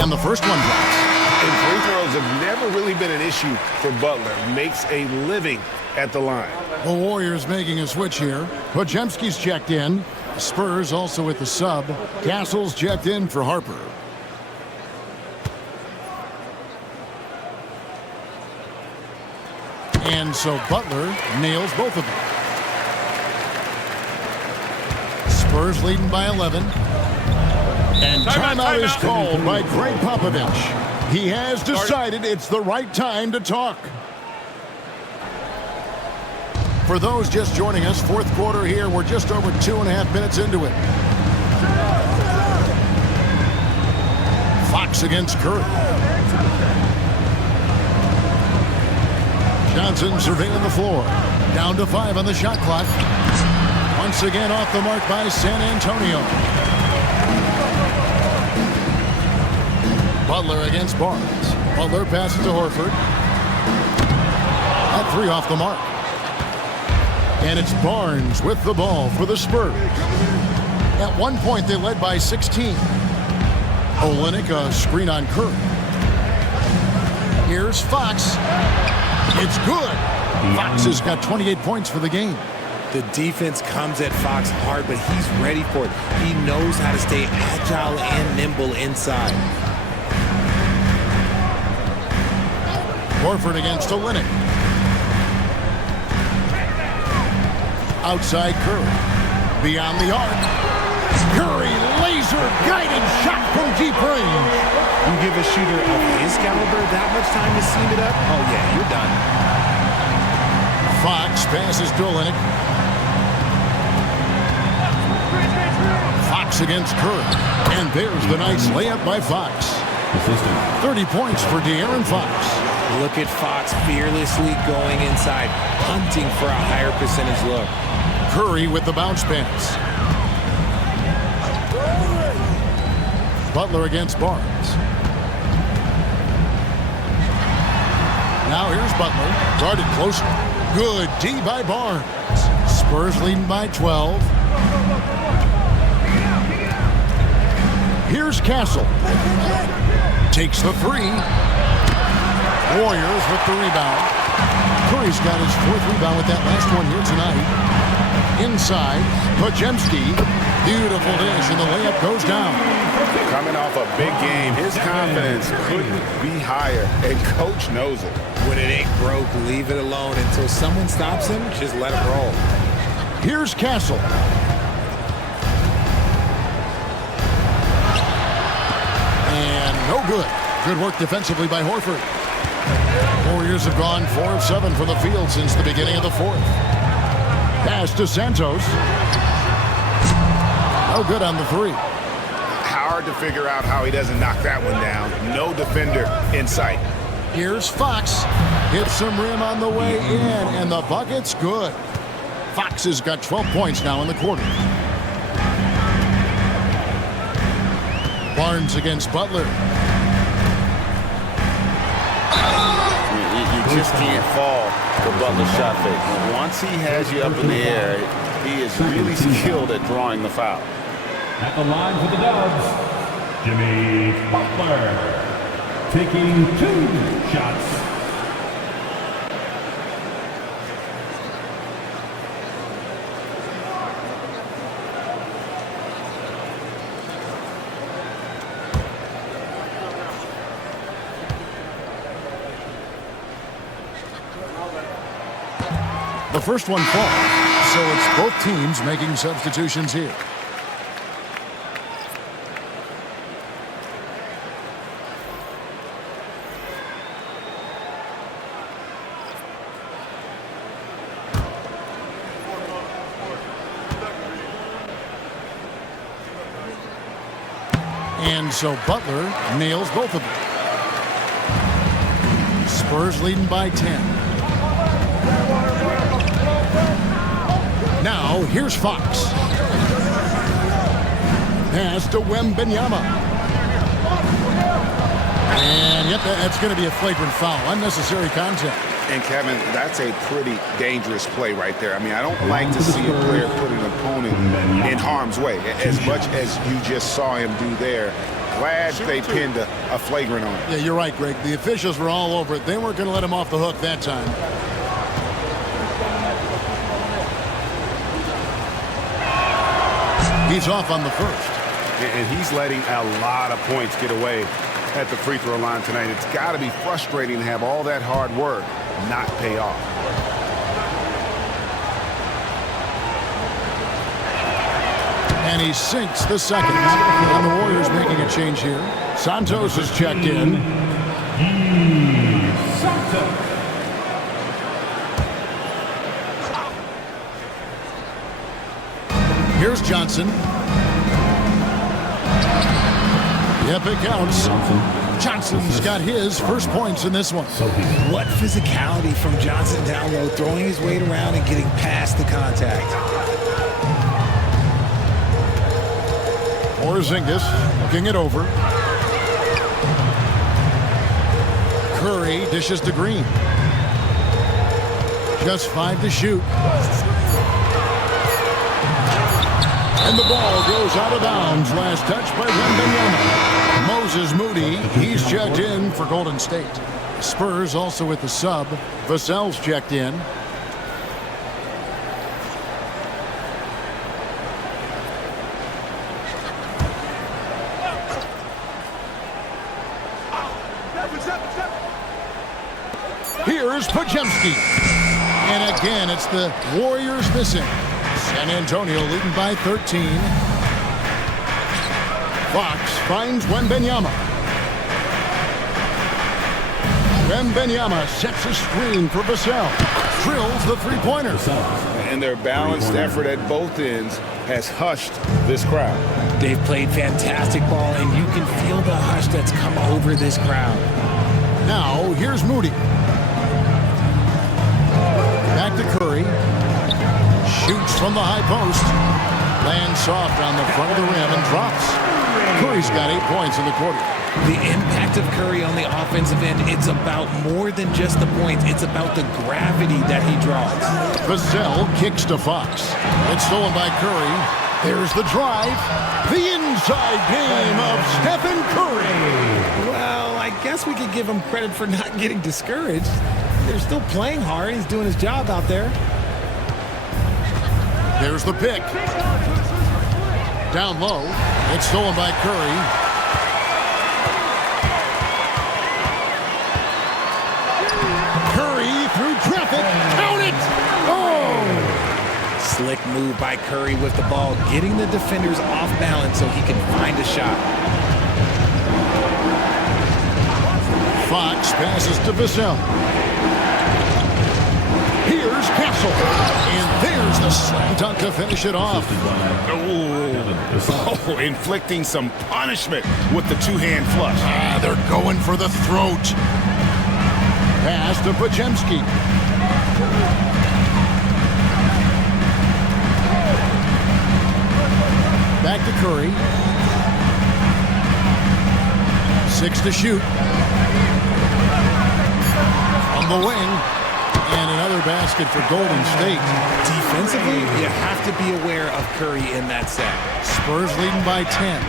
And the first one drops. And free throws have never really been an issue for Butler. Makes a living at the line. The Warriors making a switch here. Podziemski's checked in. Spurs also with the sub. Castle's checked in for Harper. And so Butler nails both of them. Spurs leading by 11. And timeout is called by Greg Popovich. He has decided it's the right time to talk. For those just joining us, fourth quarter here. We're just over 2.5 minutes into it. Fox against Curry. Johnson surveying the floor. Down to 5 on the shot clock. Once again off the mark by San Antonio. Butler against Barnes. Butler passes to Horford. At 3 off the mark. And it's Barnes with the ball for the Spurs. At one point, they led by 16. Olynyk, a screen on Curry. Here's Fox. It's good. Fox has got 28 points for the game. The defense comes at Fox hard, but he's ready for it. He knows how to stay agile and nimble inside. Horford against Olynyk. Outside Curry. Beyond the arc. Curry laser-guided shot from deep range. You give a shooter of his caliber that much time to seam it up, oh yeah, you're done. Fox passes to Olynyk. Fox against Curry. And there's the nice layup by Fox. 30 points for De'Aaron Fox. Look at Fox fearlessly going inside, hunting for a higher percentage look. Curry with the bounce pass. Butler against Barnes. Now here's Butler. Guarded closer. Good D by Barnes. Spurs leading by 12. Here's Castle. Takes the 3. Warriors with the rebound. Curry's got his 4th rebound with that last one here tonight. Inside, Podziemski. Beautiful dish, and the layup goes down. Coming off a big game, his confidence couldn't be higher, and coach knows it. When it ain't broke, leave it alone until someone stops him. Just let him roll. Here's Castle. And no good. Good work defensively by Horford. Warriors have gone 4 of 7 from the field since the beginning of the 4th. Pass to Santos. No good on the 3. Hard to figure out how he doesn't knock that one down. No defender in sight. Here's Fox. Hits some rim on the way in, and the bucket's good. Fox has got 12 points now in the quarter. Barnes against Butler. You just can't fall for Butler's shot fake. Once he has you up in the air, he is really skilled at drawing the foul. At the line for the Dubs, Jimmy Butler taking 2 shots. The first one falls, so it's both teams making substitutions here. And so Butler nails both of them. Spurs leading by 10. Now, here's Fox. Pass to Wembanyama. And, yep, that's going to be a flagrant foul. Unnecessary contact. And, Kevin, that's a pretty dangerous play right there. I mean, I don't like to see a player put an opponent in harm's way, as much as you just saw him do there. Glad they pinned a flagrant on him. Yeah, you're right, Greg. The officials were all over it. They weren't going to let him off the hook that time. He's off on the first. And he's letting a lot of points get away at the free throw line tonight. It's got to be frustrating to have all that hard work not pay off. And he sinks the second. And the Warriors making a change here. Santos is checked in. Here's Johnson. Yep, it counts. Johnson's got his first points in this one. What physicality from Johnson down low, throwing his weight around and getting past the contact. Porzingis looking it over. Curry dishes to Green. Just 5 to shoot. And the ball goes out of bounds. Last touch by Wembanyama. Moses Moody, he's checked in for Golden State. Spurs also with the sub. Vassell's checked in. Here's Podziemski. And again, it's the Warriors missing. San Antonio leading by 13. Fox finds Wembanyama. Wembanyama sets a screen for Vassell. Drills the three-pointer. And their balanced effort at both ends has hushed this crowd. They've played fantastic ball, and you can feel the hush that's come over this crowd. Now, here's Moody. Back to Curry. Shoots from the high post. Lands soft on the front of the rim and drops. Curry's got 8 points in the quarter. The impact of Curry on the offensive end, it's about more than just the points. It's about the gravity that he draws. Vassell kicks to Fox. It's stolen by Curry. There's the drive. The inside game of Stephen Curry. Well, I guess we could give him credit for not getting discouraged. They're still playing hard. He's doing his job out there. There's the pick. Down low. It's stolen by Curry. Curry through traffic. Count it! Oh! Slick move by Curry with the ball, getting the defenders off balance so he can find a shot. Fox passes to Vassell. Here's Castle. And there's the slam dunk to finish it off. Oh, inflicting some punishment with the two-hand flush. They're going for the throat. Pass to Podziemski. Back to Curry. 6 to shoot. On the wing. And another basket for Golden State. Defensively, you have to be aware of Curry in that set. Spurs leading by 10.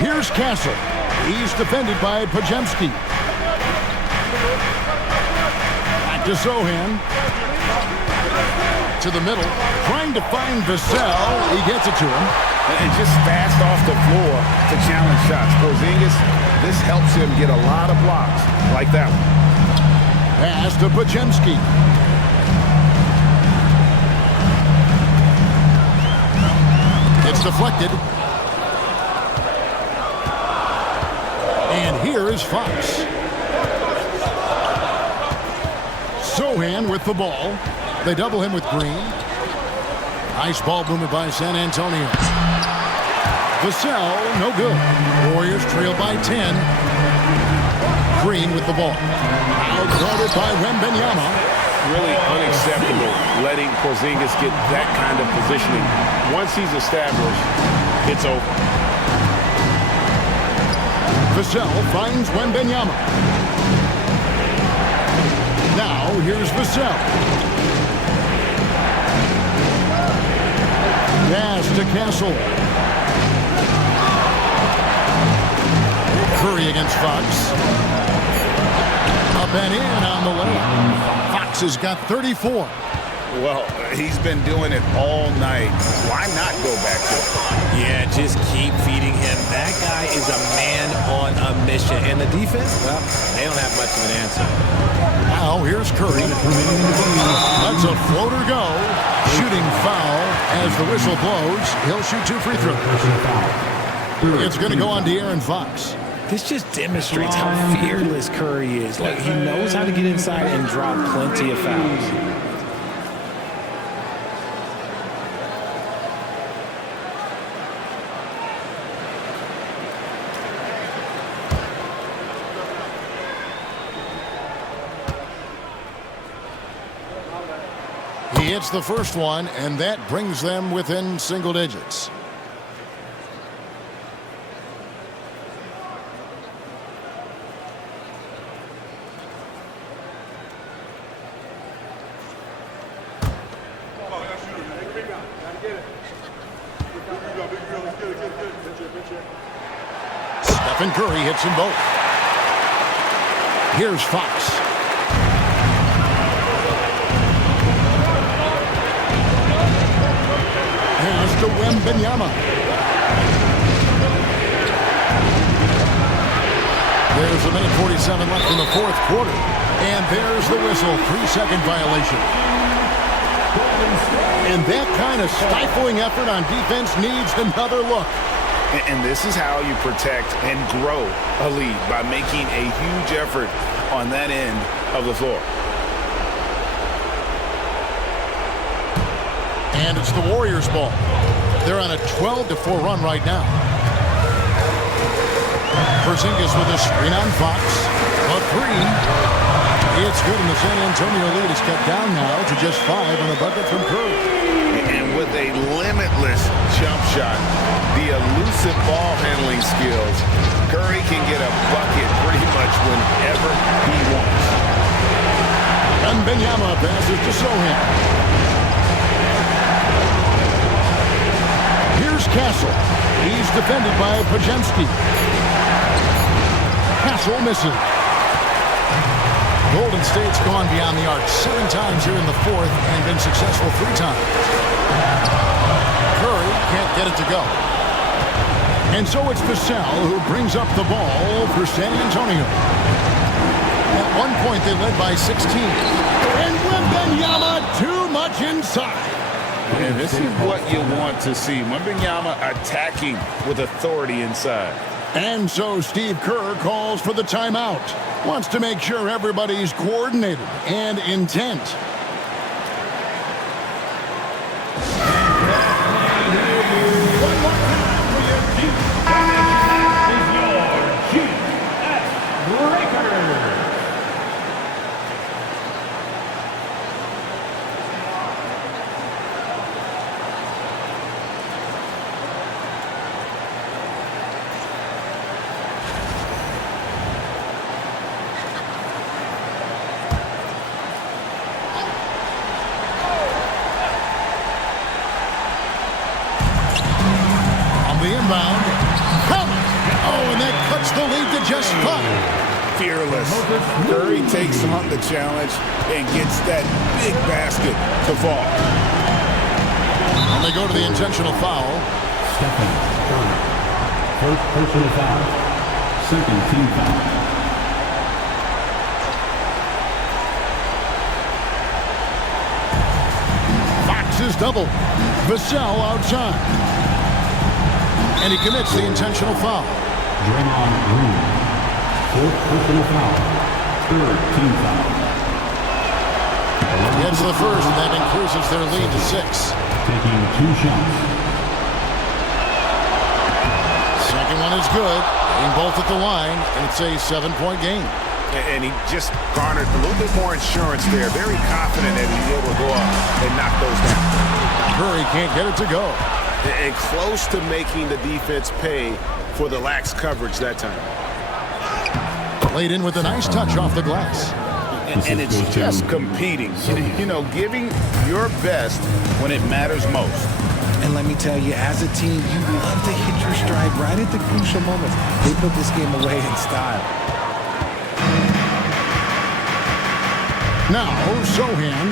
Here's Castle. He's defended by Podziemski. Back to Sohan. To the middle. Trying to find Vassell. He gets it to him. And just fast off the floor to challenge shots. Porzingis, this helps him get a lot of blocks like that one. Pass to Podziemski. It's deflected. And here is Fox. Sohan with the ball. They double him with Green. Nice ball movement by San Antonio. Vassell, no good. Warriors trail by 10. Green with the ball. Outguarded by Wembanyama. Really unacceptable letting Porzingis get that kind of positioning. Once he's established, it's over. Vassell finds Wembanyama. Now here's Vassell. Pass to Castle. Curry against Fox. Up and in on the layup. Fox has got 34. Well, he's been doing it all night. Why not go back to it? Yeah, just keep feeding him. That guy is a man on a mission. And the defense, well, they don't have much of an answer. Now here's Curry. Let's a floater go. Shooting foul as the whistle blows. He'll shoot 2 free throws. It's going to go on De'Aaron Fox. This just demonstrates how fearless Curry is. Like, he knows how to get inside and drop plenty of fouls. He hits the first one, and that brings them within single digits. Stephen Curry hits them both. Here's Fox. Pass to Wembanyama. There's a minute 47 left in the fourth quarter. And there's the whistle. 3-second violation. And that kind of stifling effort on defense needs another look. And this is how you protect and grow a lead, by making a huge effort on that end of the floor. And it's the Warriors' ball. They're on a 12-4 run right now. Porzingis with a screen on Fox. A three. It's good, and the San Antonio lead is cut down now to just 5 on a bucket from Curry. And with a limitless jump shot, the elusive ball handling skills, Curry can get a bucket pretty much whenever he wants. Wembanyama passes to Sohan. Here's Castle. He's defended by Pajemski. Castle misses. Golden State's gone beyond the arc 7 times here in the fourth and been successful 3 times. Curry can't get it to go. And so it's Vassell who brings up the ball for San Antonio. At one point they led by 16. And Wembanyama too much inside. And this is what you want to see. Wembanyama attacking with authority inside. And so Steve Kerr calls for the timeout. Wants to make sure everybody's coordinated and intent. One more time for your Chief. Is your Chief Breaker. The lead to just 5. Fearless. Curry takes on the challenge and gets that big basket to fall. And they go to the intentional foul. Stephen Curry. First personal foul. Second team foul. Fox is double. Vassell outside. And he commits the intentional foul. Draymond Green. Fourth personal foul. Third team foul. Gets the first, and that increases their lead to 6. Taking 2 shots. one is good. Getting both at the line, and it's a 7-point game. And he just garnered a little bit more insurance there. Very confident that he's able to go up and knock those down. Curry can't get it to go. And close to making the defense pay for the lax coverage that time. Laid in with a nice touch off the glass. And it's just competing. You know, giving your best when it matters most. And let me tell you, as a team, you love to hit your stride right at the crucial moments. They put this game away in style. Now, Sohan